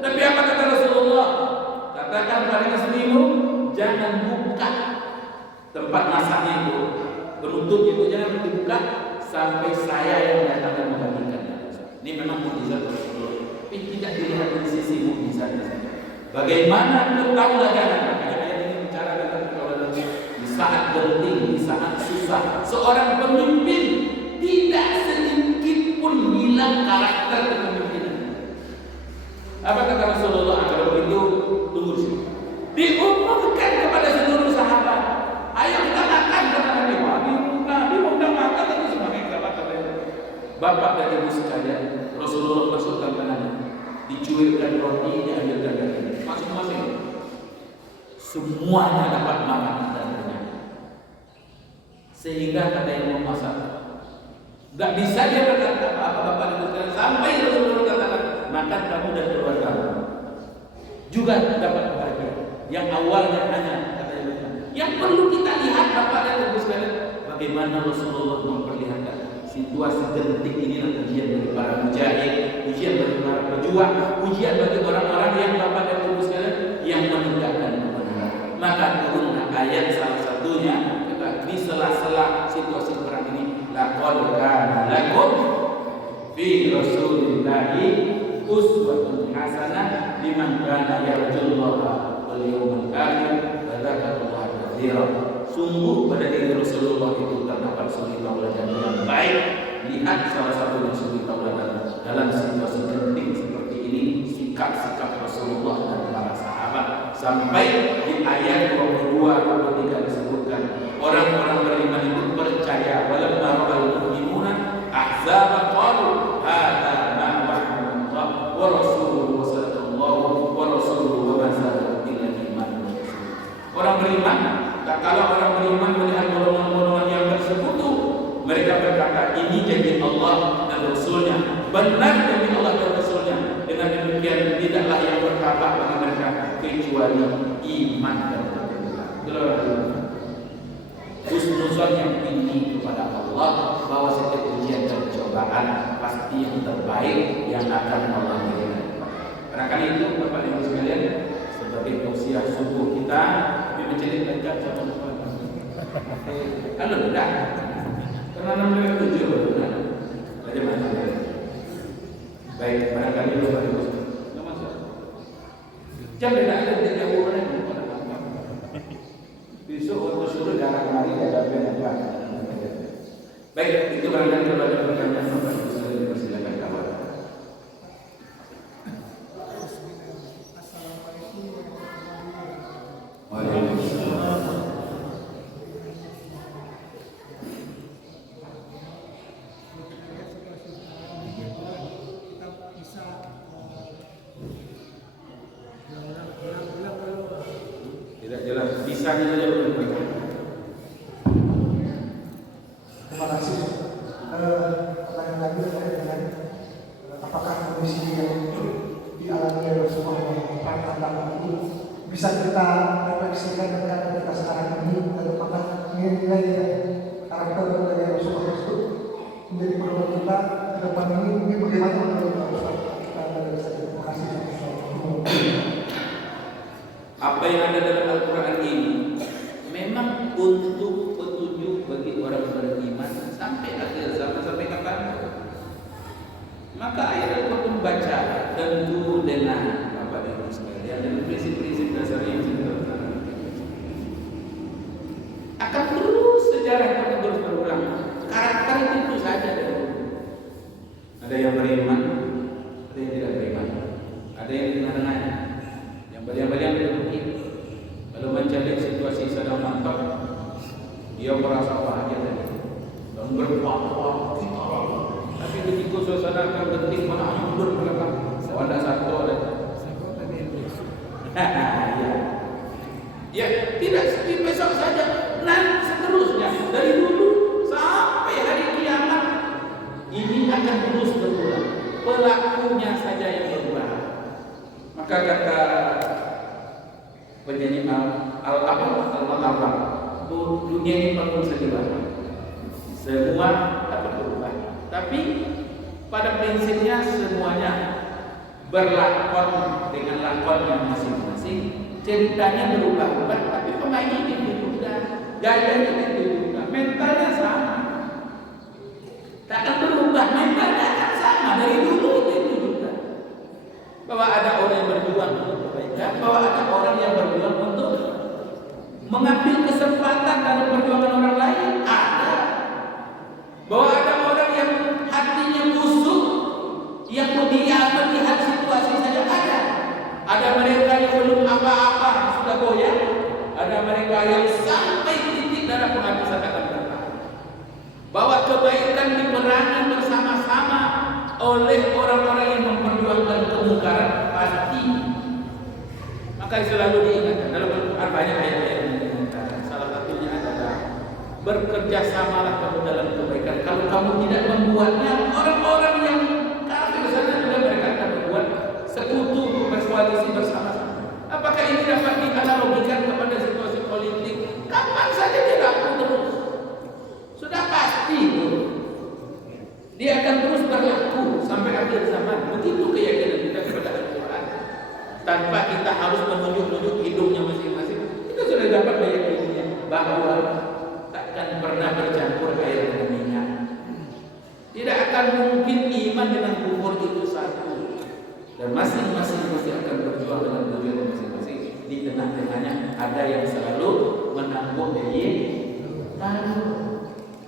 Tapi apa kata Rasulullah? Katakan pada istrimu, jangan buka tempat masaknya itu, penutup itu jangan dibuka sampai saya yang datang dan membagikannya. Ini memang mukjizat Rasulullah, tapi tidak dilihat dari sisi mukjizatnya saja. Bagaimana ketauladan? Makanya ayat ini bicara tentang ketauladan di saat genting, di saat susah. Seorang pemimpin tidak sedikit pun hilang karakter kepemimpinan. Apa kata Rasulullah? Kalau begitu tunggu sini. Diumumkan kepada seluruh sahabat, ayo kita makan kata Nabi. Nabi undang makan tapi sebagai sahabat katanya. Bapak dan ibu sekalian, Rasulullah masukkan tangannya, dicuirkan roti, diambilkan daging, masing-masing. Semuanya dapat makan dan kenyang. Sehingga kata yang mau masak, nggak bisa dia berkata apa Bapak dan ibu sekalian sampai Rasulullah katakan, makan kamu dan keluarga juga dapat kebahagiaan. Yang awalnya hanya katanya, yang perlu kita lihat Bapak dan Ibu sekalian, bagaimana Rasulullah memperlihatkan situasi genting inilah ujian bagi para mujahid, ujian bagi para pejuang, ujian bagi orang-orang yang Bapak dan Ibu sekalian yang menegakkan kebenaran. Maka turunlah ayat salah satunya di sela-sela situasi perang ini, laqad kana lakum fi rasulillahi uswatun hasanah liman kana yarjullaha wal yawmal akhir wa dzakarallaha katsiran. Sungguh pada diri Rasulullah itu terdapat suri tauladan yang baik. Lihat salah satunya suri tauladan dalam situasi genting seperti ini, sikap-sikap Rasulullah dan para sahabat. Sampai di ayat 22-23 disebutkan orang-orang beriman itu percaya walamma ra'al mu'minuna ahzaba qalu hadza ma wa'ada wa rasuluhu wa sallallahu wa rasuluhu wa ma zadu illa iman. Orang beriman, kalau orang beriman melihat golongan-golongan yang bersekutu, mereka berkata ini janji Allah dan Rasulnya, benar janji Allah dan Rasulnya. Dengan demikian tidaklah yang bertambah bagi mereka kecuali iman dan ketakwaan. Husnuzon yang tinggi kepada Allah bahwa setiap ujian dan cobaan pasti yang terbaik yang akan Allah berikan. Barangkali itu Bapak Ibu sekalian sebagai tausiah subuh kita, tapi menjadi lancar jangan lupa. Kalau tidak, karena namanya tujuh benar. Bagaimana? Baik, barangkali Bapak Ibu. Jam tidak ada tidak boleh. Besok waktu suruh darah kemari ada apa? Baik, itu barangkali kalau ada pertanyaan Bapak Ibu sekalian dipersilakan kawan. Waalaikumsalam. Tidak jelas, bisa saja belum. Terima kasih. Pertanyaan lagi terkait dengan apakah kondisi yang dialami oleh sebuah tantangan itu bisa kita refleksikan dengan kita sekarang ini, dan apakah nilai karakter dari Rasulullah tersebut menjadi pedoman kita ke depan ini bagaimana menurut Ustaz? Terima kasih. Apa yang ada dalam Al-Quran ini memang untuk petunjuk bagi orang beriman sampai akhir zaman, sampai kapan. Maka ayat Al-Quran membaca tentu dengan Bapak Ibu sekalian dan prinsip-prinsip dasar yang sudah akan terus sejarah akan terus berulang. Karakter itu saja. Ada yang beriman, ada yang tidak beriman, ada yang di tengah-tengah. Yang beriman kalau mencari situasi sedang mantap, dia merasa bahagia dan berkuat kita. Tapi ketika suasana akan genting, mana mundur ke belakang. Ada satu ada. Ya, tidak seperti besok saja. Nanti seterusnya dari dulu sampai hari kiamat ini akan terus berulang. Pelakunya saja yang berubah. Maka kata penyanyi Al-Abad, dunia ini penuh sediwara. Semua dapat berubah, tapi pada prinsipnya semuanya berlakon dengan lakonnya masing-masing. Ceritanya berubah-ubah, tapi pemainnya itu juga, gayanya itu juga, mentalnya sama. Tak akan berubah, mentalnya akan sama dari dulu itu juga. Bahwa ada orang yang berjuang untuk kebaikan, bahwa ada orang yang berjuang untuk mengambil kesempatan dalam perjuangan orang lain, ada. Bahwa ada orang yang hatinya busuk, yang dia melihat situasi saja ada. Ada mereka yang belum apa-apa sudah goyah, ada mereka yang sampai titik darah penghabisan akan datang. Bahwa kebaikan diperangi bersama-sama oleh orang-orang yang memperjuangkan kemungkaran pasti. Maka selalu diingatkan dalam Al-Quran banyak ayat-ayat yang diingatkan. Salah satunya adalah bekerja samalah kamu dalam kebaikan. Kalau kamu tidak membuatnya, orang-orang yang kafir sana juga mereka akan membuat sekutu berkoalisi bersama-sama. Apakah ini dapat dianalogikan kepada situasi politik? Kapan saja dia laku terus. Sudah pasti itu. Dia akan terus berlaku sampai akhir zaman. Begitu keyakinan kita kepada Al-Quran. Tanpa kita harus menunjuk-nunjuk hidupnya masing-masing, kita sudah dapat keyakinannya bahwa takkan pernah bercampur air dengan minyak. Tidak akan mungkin iman dengan kufur itu satu. Dan masing-masing mesti akan berjuang dengan tujuan masing-masing. Di tengah-tengahnya ada yang selalu menanggung dari lalu.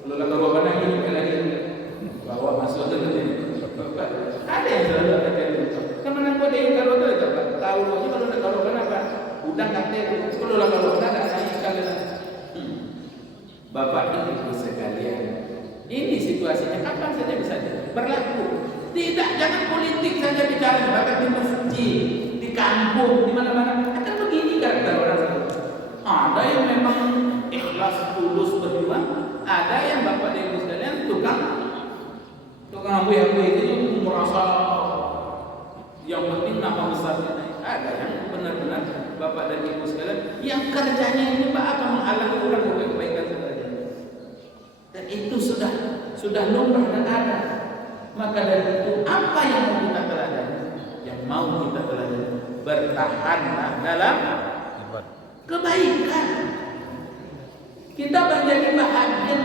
Kalau lakukan apa ini lagi? Bahwa masuk ke ada yang selalu akan kan menanggung dari kalau itu tahu kalau ada kalau kenapa udang kate kalau kalau ada naik kalian Bapak Ibu sekalian, Ini situasinya kapan saja bisa berlaku. Tidak, jangan politik saja bicara, bahkan di masjid, di kampung, di mana-mana. Akan begini karakter orang. Ada yang memang ikhlas tulus berjuang, ada yang Bapak dan Ibu sekalian tukang ambil itu merasa yang penting nama besarnya naik. Ada yang benar-benar Bapak dan Ibu sekalian yang kerjanya ini Pak akan menghalangi orang berbuat kebaikan saja. Dan itu sudah lumrah dan ada. Maka dari itu apa yang mau kita teladani? Yang mau kita teladani, bertahanlah dalam kebaikan. Kita menjadi bahagian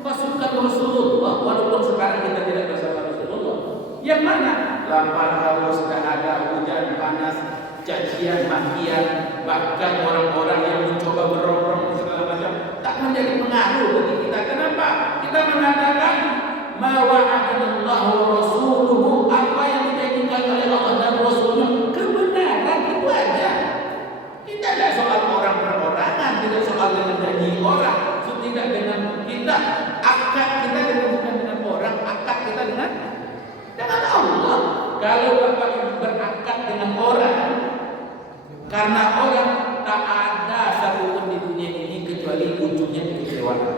pasukan Rasulullah walaupun sekarang kita tidak bersama Rasulullah. Yang mana? Lapar haus, tidak ada, hujan panas, cacian makian, bahkan orang-orang yang mencoba merongrong segala macam tak menjadi pengaruh bagi kita. Kenapa? Kita mengatakan ma wa'adallahu wa rasuluhu, apa yang dijanjikan oleh Allah dan Rasulnya kebenaran, itu aja. Tidak ada soal orang perorangan, tidak soal dengan janji orang, tidak dengan kita akad kita bukan dengan orang, akad kita dengan Allah. Kalau Bapak Ibu berakad dengan orang, karena orang tak ada satupun di dunia ini kecuali ujungnya kekecewaan.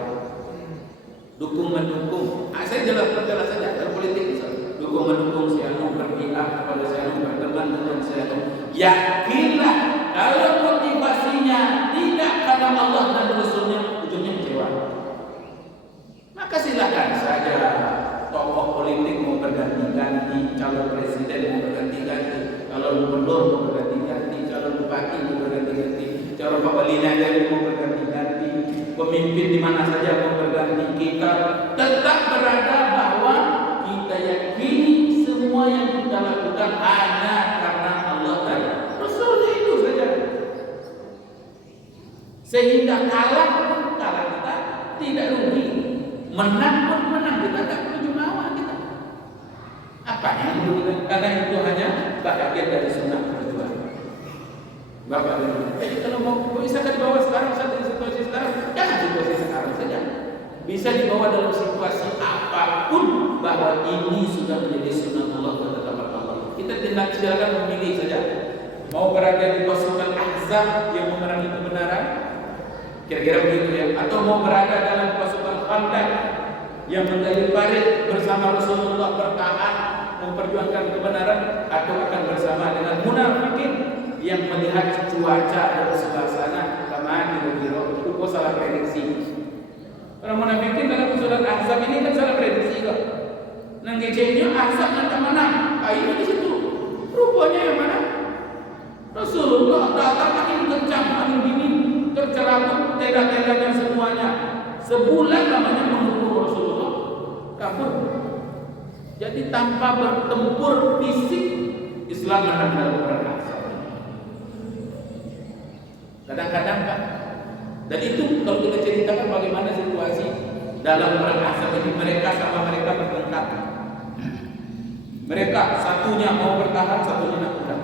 Dukung mendukung. Saya perjelas saja dalam politik misalnya. Dukung mendukung si anu, berpihak kepada si anu, berteman dengan si anu. Yakinlah kalau motivasinya tidak karena Allah dan Rasulnya, ujungnya kecewa. Maka silakan saja tokoh politik mau berganti-ganti, calon presiden mau berganti-ganti, calon gubernur mau berganti-ganti, calon bupati mau berganti-ganti, calon kepala negara mau berganti-ganti, pemimpin di mana saja mau berganti, kita tetap berada bahwa kita yakini semua yang kita lakukan hanya karena Allah dan Rasulnya, itu saja. Sehingga kalah kita tidak rugi, menang pun menang, kita tak perlu jumawa kita. Apa yang merugikan? Karena itu hanya bagian dari sunnah perjuangan. Bapak dan Ibu, kalau mau bisa dibawa sekarang saat situasi sekarang, jangan situasi sekarang saja. Bisa dibawa dalam situasi apapun bahwa ini sudah menjadi sunnah Allah dan ketetapan Allah. Kita tidak silakan memilih saja. Mau berada di pasukan Ahzab yang memerangi kebenaran, kira-kira begitu ya, atau mau berada dalam pasukan Khandaq yang menggali parit bersama Rasulullah bertahan memperjuangkan kebenaran, atau akan bersama dengan munafikin yang melihat cuaca dan suasana kemana kira-kira itu salah prediksi. Orang munafikin dalam surat Ahzab ini kan salah prediksi kok. Nang ngecehnya Ahzab nanti menang. Ini di situ. Rupanya yang mana? Rasulullah datang makin kencang, makin dingin, tercerabut tenda-tendanya semuanya. Sebulan namanya menunggu Rasulullah kabur. Jadi tanpa bertempur fisik, Islam menang dalam perang Ahzab. Kadang-kadang kan, dan itu kalau kita ceritakan bagaimana situasi dalam perang Ahzab ini, mereka sama mereka bertengkar. Mereka satunya mau bertahan, satunya nak pulang.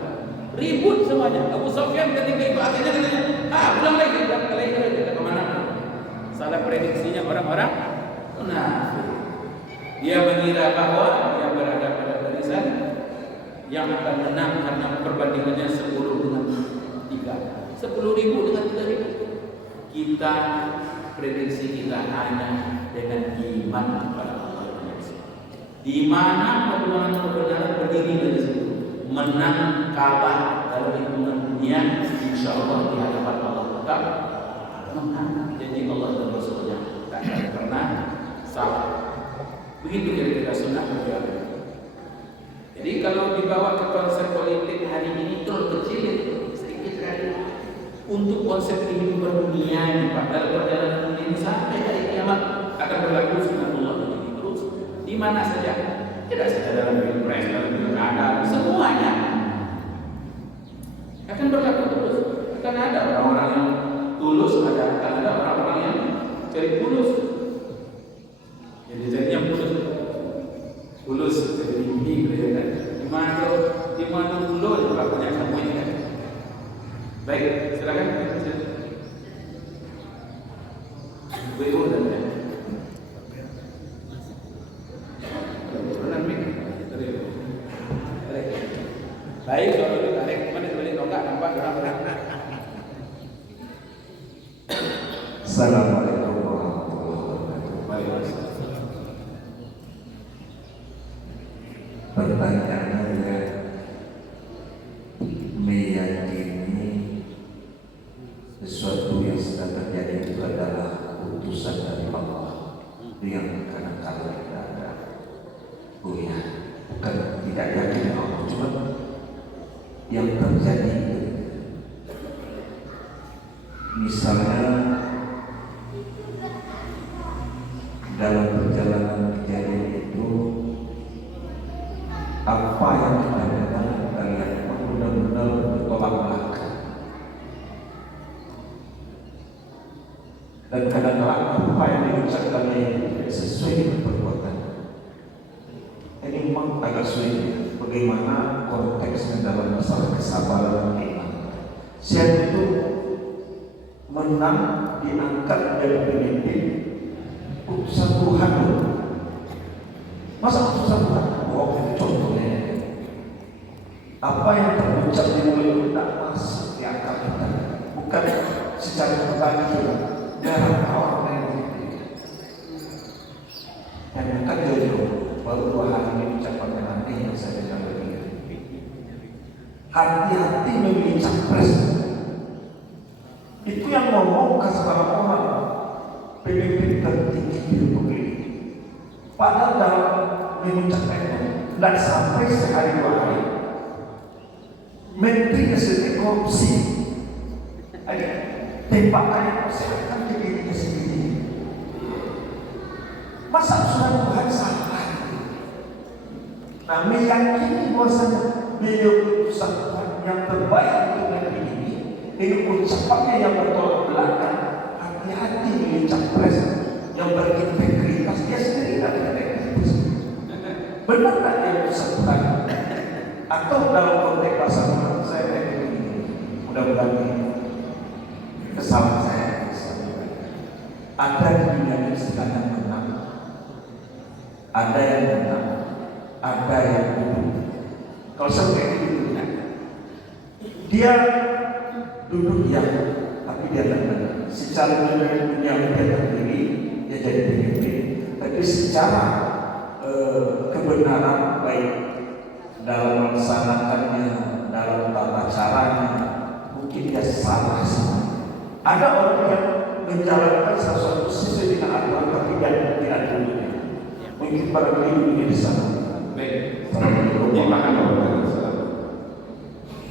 Ribut semuanya. Abu Sufyan ketika itu akhirnya katanya, pulang lagi kita kemana? Salah prediksinya orang-orang munafik. Dia mengira bahwa dia berada pada barisan yang akan menang karena perbandingannya 10 dengan 3, 10.000 dengan 3.000. Kita prediksi kita hanya dengan iman kepada Allah. Di mana perjuangan kebenaran berdiri dari situ, menang kalah dalam hitungan dunia, insya Allah di hadapan Allah tetap menang. Janji Allah dan Rasulnya tak akan pernah salah. Begitu kira-kira sunnah perjuangan. Jadi kalau dibawa ke konsep politik hari ini terlalu kecil, sedikit sekali. Untuk konsep kehidupan dunia ini, Pak, dalam perjalanan dunia ini sampai hari kiamat akan berlaku sunnatullah begini terus. Di mana saja, tidak saja dalam pilpres, dalam pilkada, semuanya akan berlaku terus. Akan ada orang-orang yang tulus, akan ada orang-orang yang cari tulus. Jadi jadinya tulus jadi mimpi kan. Di mana dulu juga banyak kamu ini kan. Baik, silakan. Bu dan Assalamualaikum warahmatullahi wabarakatuh. Pertanyaannya, meyakini sesuatu yang sedang terjadi itu adalah utusan dari Allah, itu yang kadang-kadang kita ada punya, bukan tidak yakin Allah, cuma yang terjadi. Misalnya dalam perjalanan kejadian itu, apa yang kita dengar kalian benar-benar bertolak belakang, dan kadang-kadang apa yang diucapkan itu sesuai dengan perbuatan. Ini memang agak sulit. Bagaimana konteksnya dalam masalah kesabaran iman? Siapa itu menang diangkat dari pemimpin utusan Tuhan. Masa utusan Tuhan? Oh, contohnya apa yang terucap di mulut kita masuk di akal kita, bukan secara pribadi darah awal dari yang bukan jodoh. Baru 2 hari ini ucapan nanti yang saya dengar begini. Hati-hati memilih capres. Itu yang ngomong ke sebarang orang, pemimpin tertinggi di negeri. Padahal dalam mengucapkan itu tidak sampai sehari 2 hari, menteri sendiri korupsi, ada tembakan kesehatan ke dirinya sendiri. Masa usulan Tuhan salah? Nah, meyakini bahwasanya beliau utusan Tuhan yang terbaik untuk negeri ini ucapannya yang bertolak belakang. Hati-hati milih capres yang berintegritas. Dia sendiri ada integritas. Benar tak dia utusan Tuhan? Atau dalam konteks bahasa Tuhan saya begini, mudah-mudahan kesalahan saya ada di dunia ini sedang menang, ada yang menang, ada yang duduk. Kalau sampai itu dia duduk ya, tapi dia tenang. Secara dunia dia terdiri, dia jadi pemimpin. Tapi secara kebenaran baik dalam melaksanakannya, dalam tata caranya, mungkin dia salah. Ada orang yang menjalankan sesuatu sesuai dengan aturan tapi tidak diaturnya. Mungkin para keliling di sana. Baik, Assalamualaikum.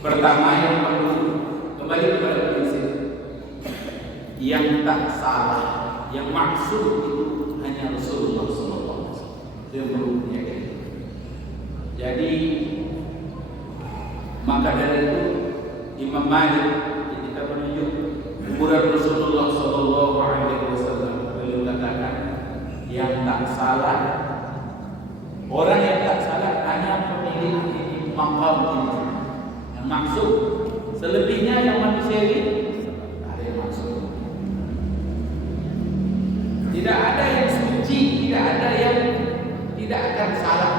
Pertama yang perlu kembali kepada prinsip yang tak salah, yang maksud itu hanya Rasulullah SAW. Itu yang perlu diyakini. Jadi maka dari itu Imam Malik ketika menunjuk kuburan Rasulullah SAW, beliau katakan yang tak salah, orang yang tak salah hanya pemilik maqam ini. Yang maksud selebihnya yang manusia ini ada yang maksud. Tidak ada yang suci, tidak ada yang tidak akan salah.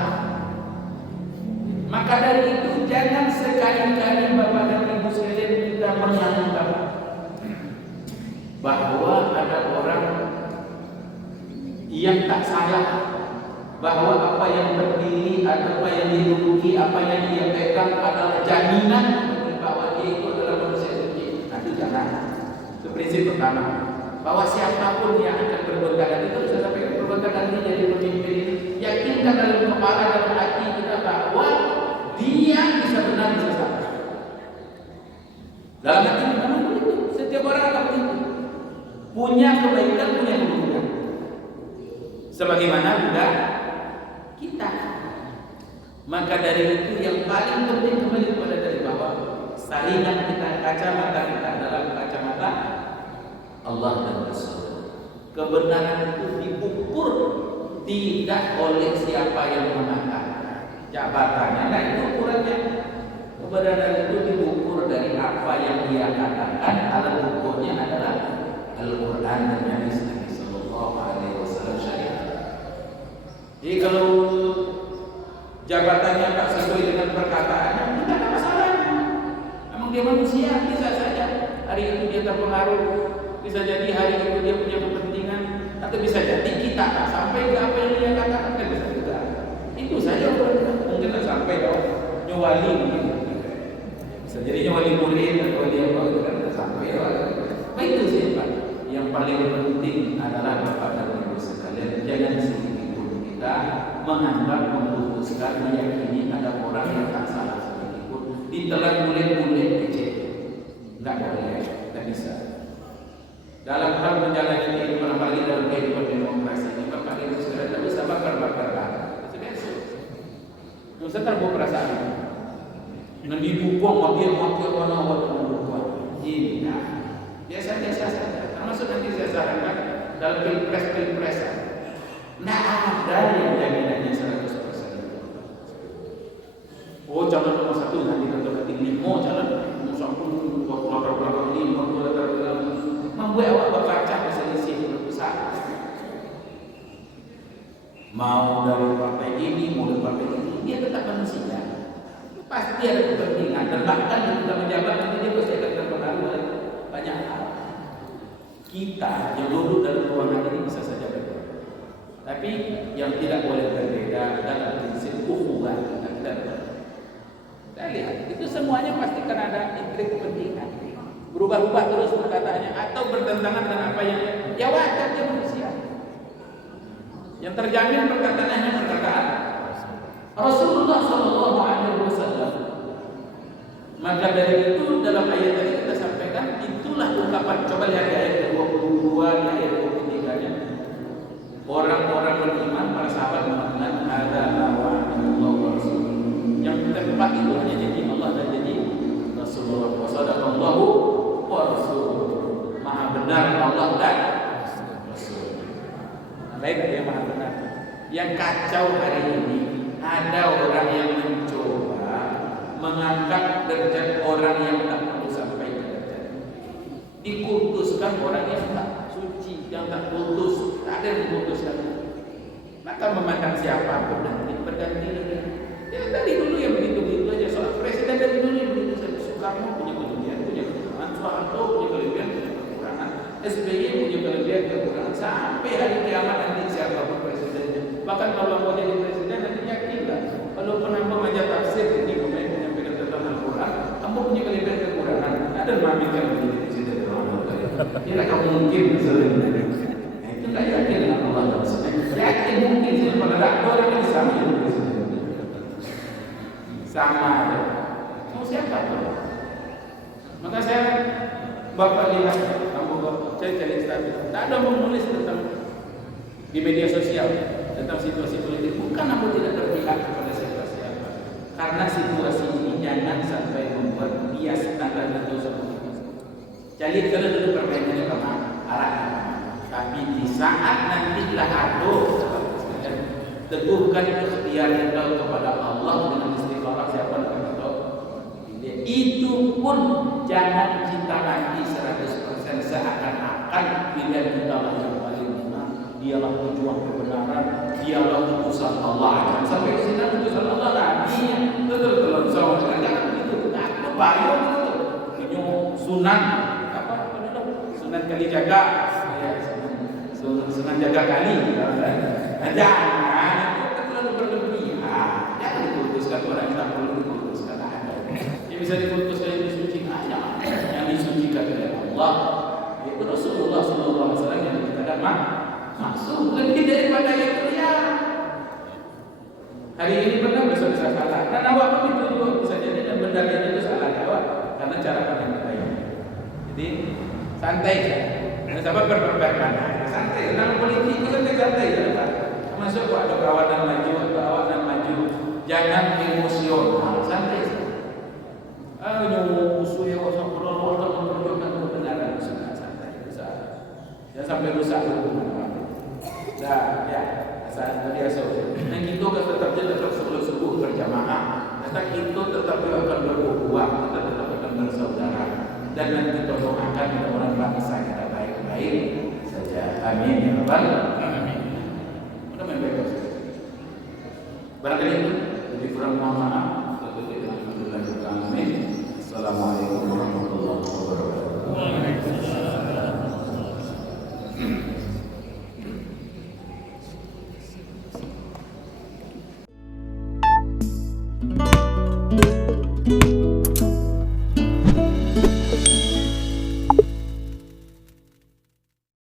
Maka dari itu jangan sekali-kali Bapak dan Ibu sekalian kita menyangka bahwa ada orang yang tak salah, bahwa apa yang berdiri atau apa yang diduduki, apa yang dia pegang adalah jaminan bahwa dia itu adalah manusia suci. Nah, itu jangan. Itu prinsip pertama. Bahwa siapapun yang akan berbontangan itu bisa sampai berbontangan ini jadi pemimpin ini, yakinkan dalam kepala dalam hati kita bahwa dia bisa benar bisa salah. Dalam hati kita itu setiap orang akan begitu. Punya kebaikan, punya keburukan. Sebagaimana juga kita. Maka dari itu yang paling penting kembali kepada dari bawah, saringan kita, kacamata kita adalah kacamata Allah dan Rasul. Kebenaran itu diukur tidak oleh siapa yang mengatakan jabatannya, nah itu ukurannya. Kebenaran itu diukur dari apa yang dia katakan. Alat ukurnya adalah Al-Quran dan hadis Nabi Sallallahu Alaihi Wasallam syariat. Jadi kalau jabatannya tak sesuai dengan perkataannya, tidak ada masalah. Memang dia manusia, bisa saja hari ini dia terpengaruh bisa jadi hari itu dia punya kepentingan, atau bisa jadi kita tak sampai ke apa yang dia katakan, kan bisa juga. Itu saja mungkin tak sampai dong. Nyawali mungkin. Bisa jadi nyawali murid atau dia apa itu kan tak sampai. Itu sih Pak. Yang paling penting adalah Bapak dan Ibu sekalian, jangan sedikit pun kita menganggap memutuskan meyakini ada orang yang tak salah sedikit pun ditelan murid-murid kecil. Enggak boleh, tak bisa. Dalam hal menjalani kehidupan, apalagi dalam kehidupan demokrasi ini, Bapak Ibu sekalian tak bisa bakar-bakar. Dosa terbawa perasaan. Nanti dukung wakil mana dukung. Ini biasa-biasa saja. Termasuk nanti saya sarankan dalam pilpres. Tidak ada yang jaminannya 100%. Oh calon nomor 1 nanti nanti 5 calon nomor 1 membuat awak berkaca selisih besar. Mau dari partai ini, mau dari partai ini, dia tetap manusia. Pasti ada kepentingan dan bahkan ketika menjabat nanti dia pasti akan terpengaruh oleh banyak hal. Kita yang duduk dalam ruangan ini bisa saja berbeda, tapi yang tidak boleh berbeda dalam prinsip ukhuwah dan saya lihat itu semuanya pasti akan ada intrik kepentingan, berubah-ubah terus perkataannya atau bertentangan dengan apa yang ya wajar dia manusia. Yang terjamin perkataannya perkataan Rasulullah SAW. Maka dari itu dalam ayat tadi kita sampaikan, itulah ungkapan, coba lihat di ayat 22 di ayat 23-nya. Orang-orang beriman, para sahabat mengatakan ada Allah wa Rasul. Yang tempat itu hanya janji Allah dan janji Rasulullah. Wasadaqallahu wa Rasul. Maha benar Allah dan Rasul. Baik, ada yang maha benar. Yang kacau hari ini ada orang yang mencoba mengangkat derajat orang yang tak perlu sampai ke derajat. Dikultuskan orang yang tak suci, yang tak kultus, tak ada yang dikultuskan. Maka memandang siapapun nanti berganti dengan ya tadi dulu yang begitu-begitu aja. Soal presiden dari dulu yang begitu saja. Soekarno punya kelebihan, punya kekurangan, Soeharto punya kelebihan, punya kekurangan, SBY punya kelebihan, kekurangan, sampai hari kiamat nanti siapapun presidennya. Bahkan kalau mau jadi presiden nanti yakinlah, kalau pernah membaca tafsir ini menyampaikan tentang Al-Quran, kamu punya kelebihan kekurangan, ada mami kan menjadi presiden. Kira kamu mungkin misalnya, itu nggak yakin dengan Allah dan Rasulnya. Yakin mungkin sih pada ada orang yang sama dengan presiden. Sama aja. Mau siapa tuh? Maka saya Bapak lihat, kamu cari status. Tak ada menulis tentang di media sosial tentang situasi politik. Bukan aku tidak berpihak kepada siapa-siapa. Karena situasi ini jangan sampai membuat bias antara satu sama lain. Jadi kalau dulu permainannya kemana? Arahnya. Tapi di saat nantilah aduh, teguhkan ikhtiar kita kepada Allah dengan istiqamah siapa yang tahu. Itu pun jangan kita nanti 100% seakan-akan pilihan kita lah yang paling benar. Dialah pejuang kebenaran, dialah utusan Allah. Sampai ke sini utusan Allah nabinya. Betul sama jangan begitu. Aku bayar begitu. Ini sunan apa dulu? Sunan Kalijaga. Sunan jaga kali. Jangan itu terlalu berlebihan. Jangan diputuskan orang yang tak perlu diputuskan. Yang bisa diputuskan yang disucikan yang disucikan oleh Allah. Itu Rasulullah SAW yang kita dapat masuk lebih daripada itu ya. Hari ini benar, besok bisa salah. Dan awak pun itu bisa jadi dan benar itu salah awak karena cara pandang kita. Jadi santai saja. Sahabat berperkara santai. Dalam politik itu kan santai saja. Termasuk ada kawanan maju, ada kawanan maju. Jangan emosional, santai saja. Musuh yang kosong berlalu untuk memperjuangkan kebenaran santai, jangan sampai rusak hubungan. Dah, ya, asal biasa. Dan kita kan tetap sungguh-sungguh berjamaah. Dan kita tetap akan berbuah, kita tetap akan bersaudara. Dan nanti kita doakan mudah-mudahan bangsa kita baik-baik saja. Amin ya rabbal alamin. Mudah-mudahan baik. Barangkali itu lebih kurang mohon maaf. Alhamdulillah. Assalamualaikum warahmatullahi wabarakatuh.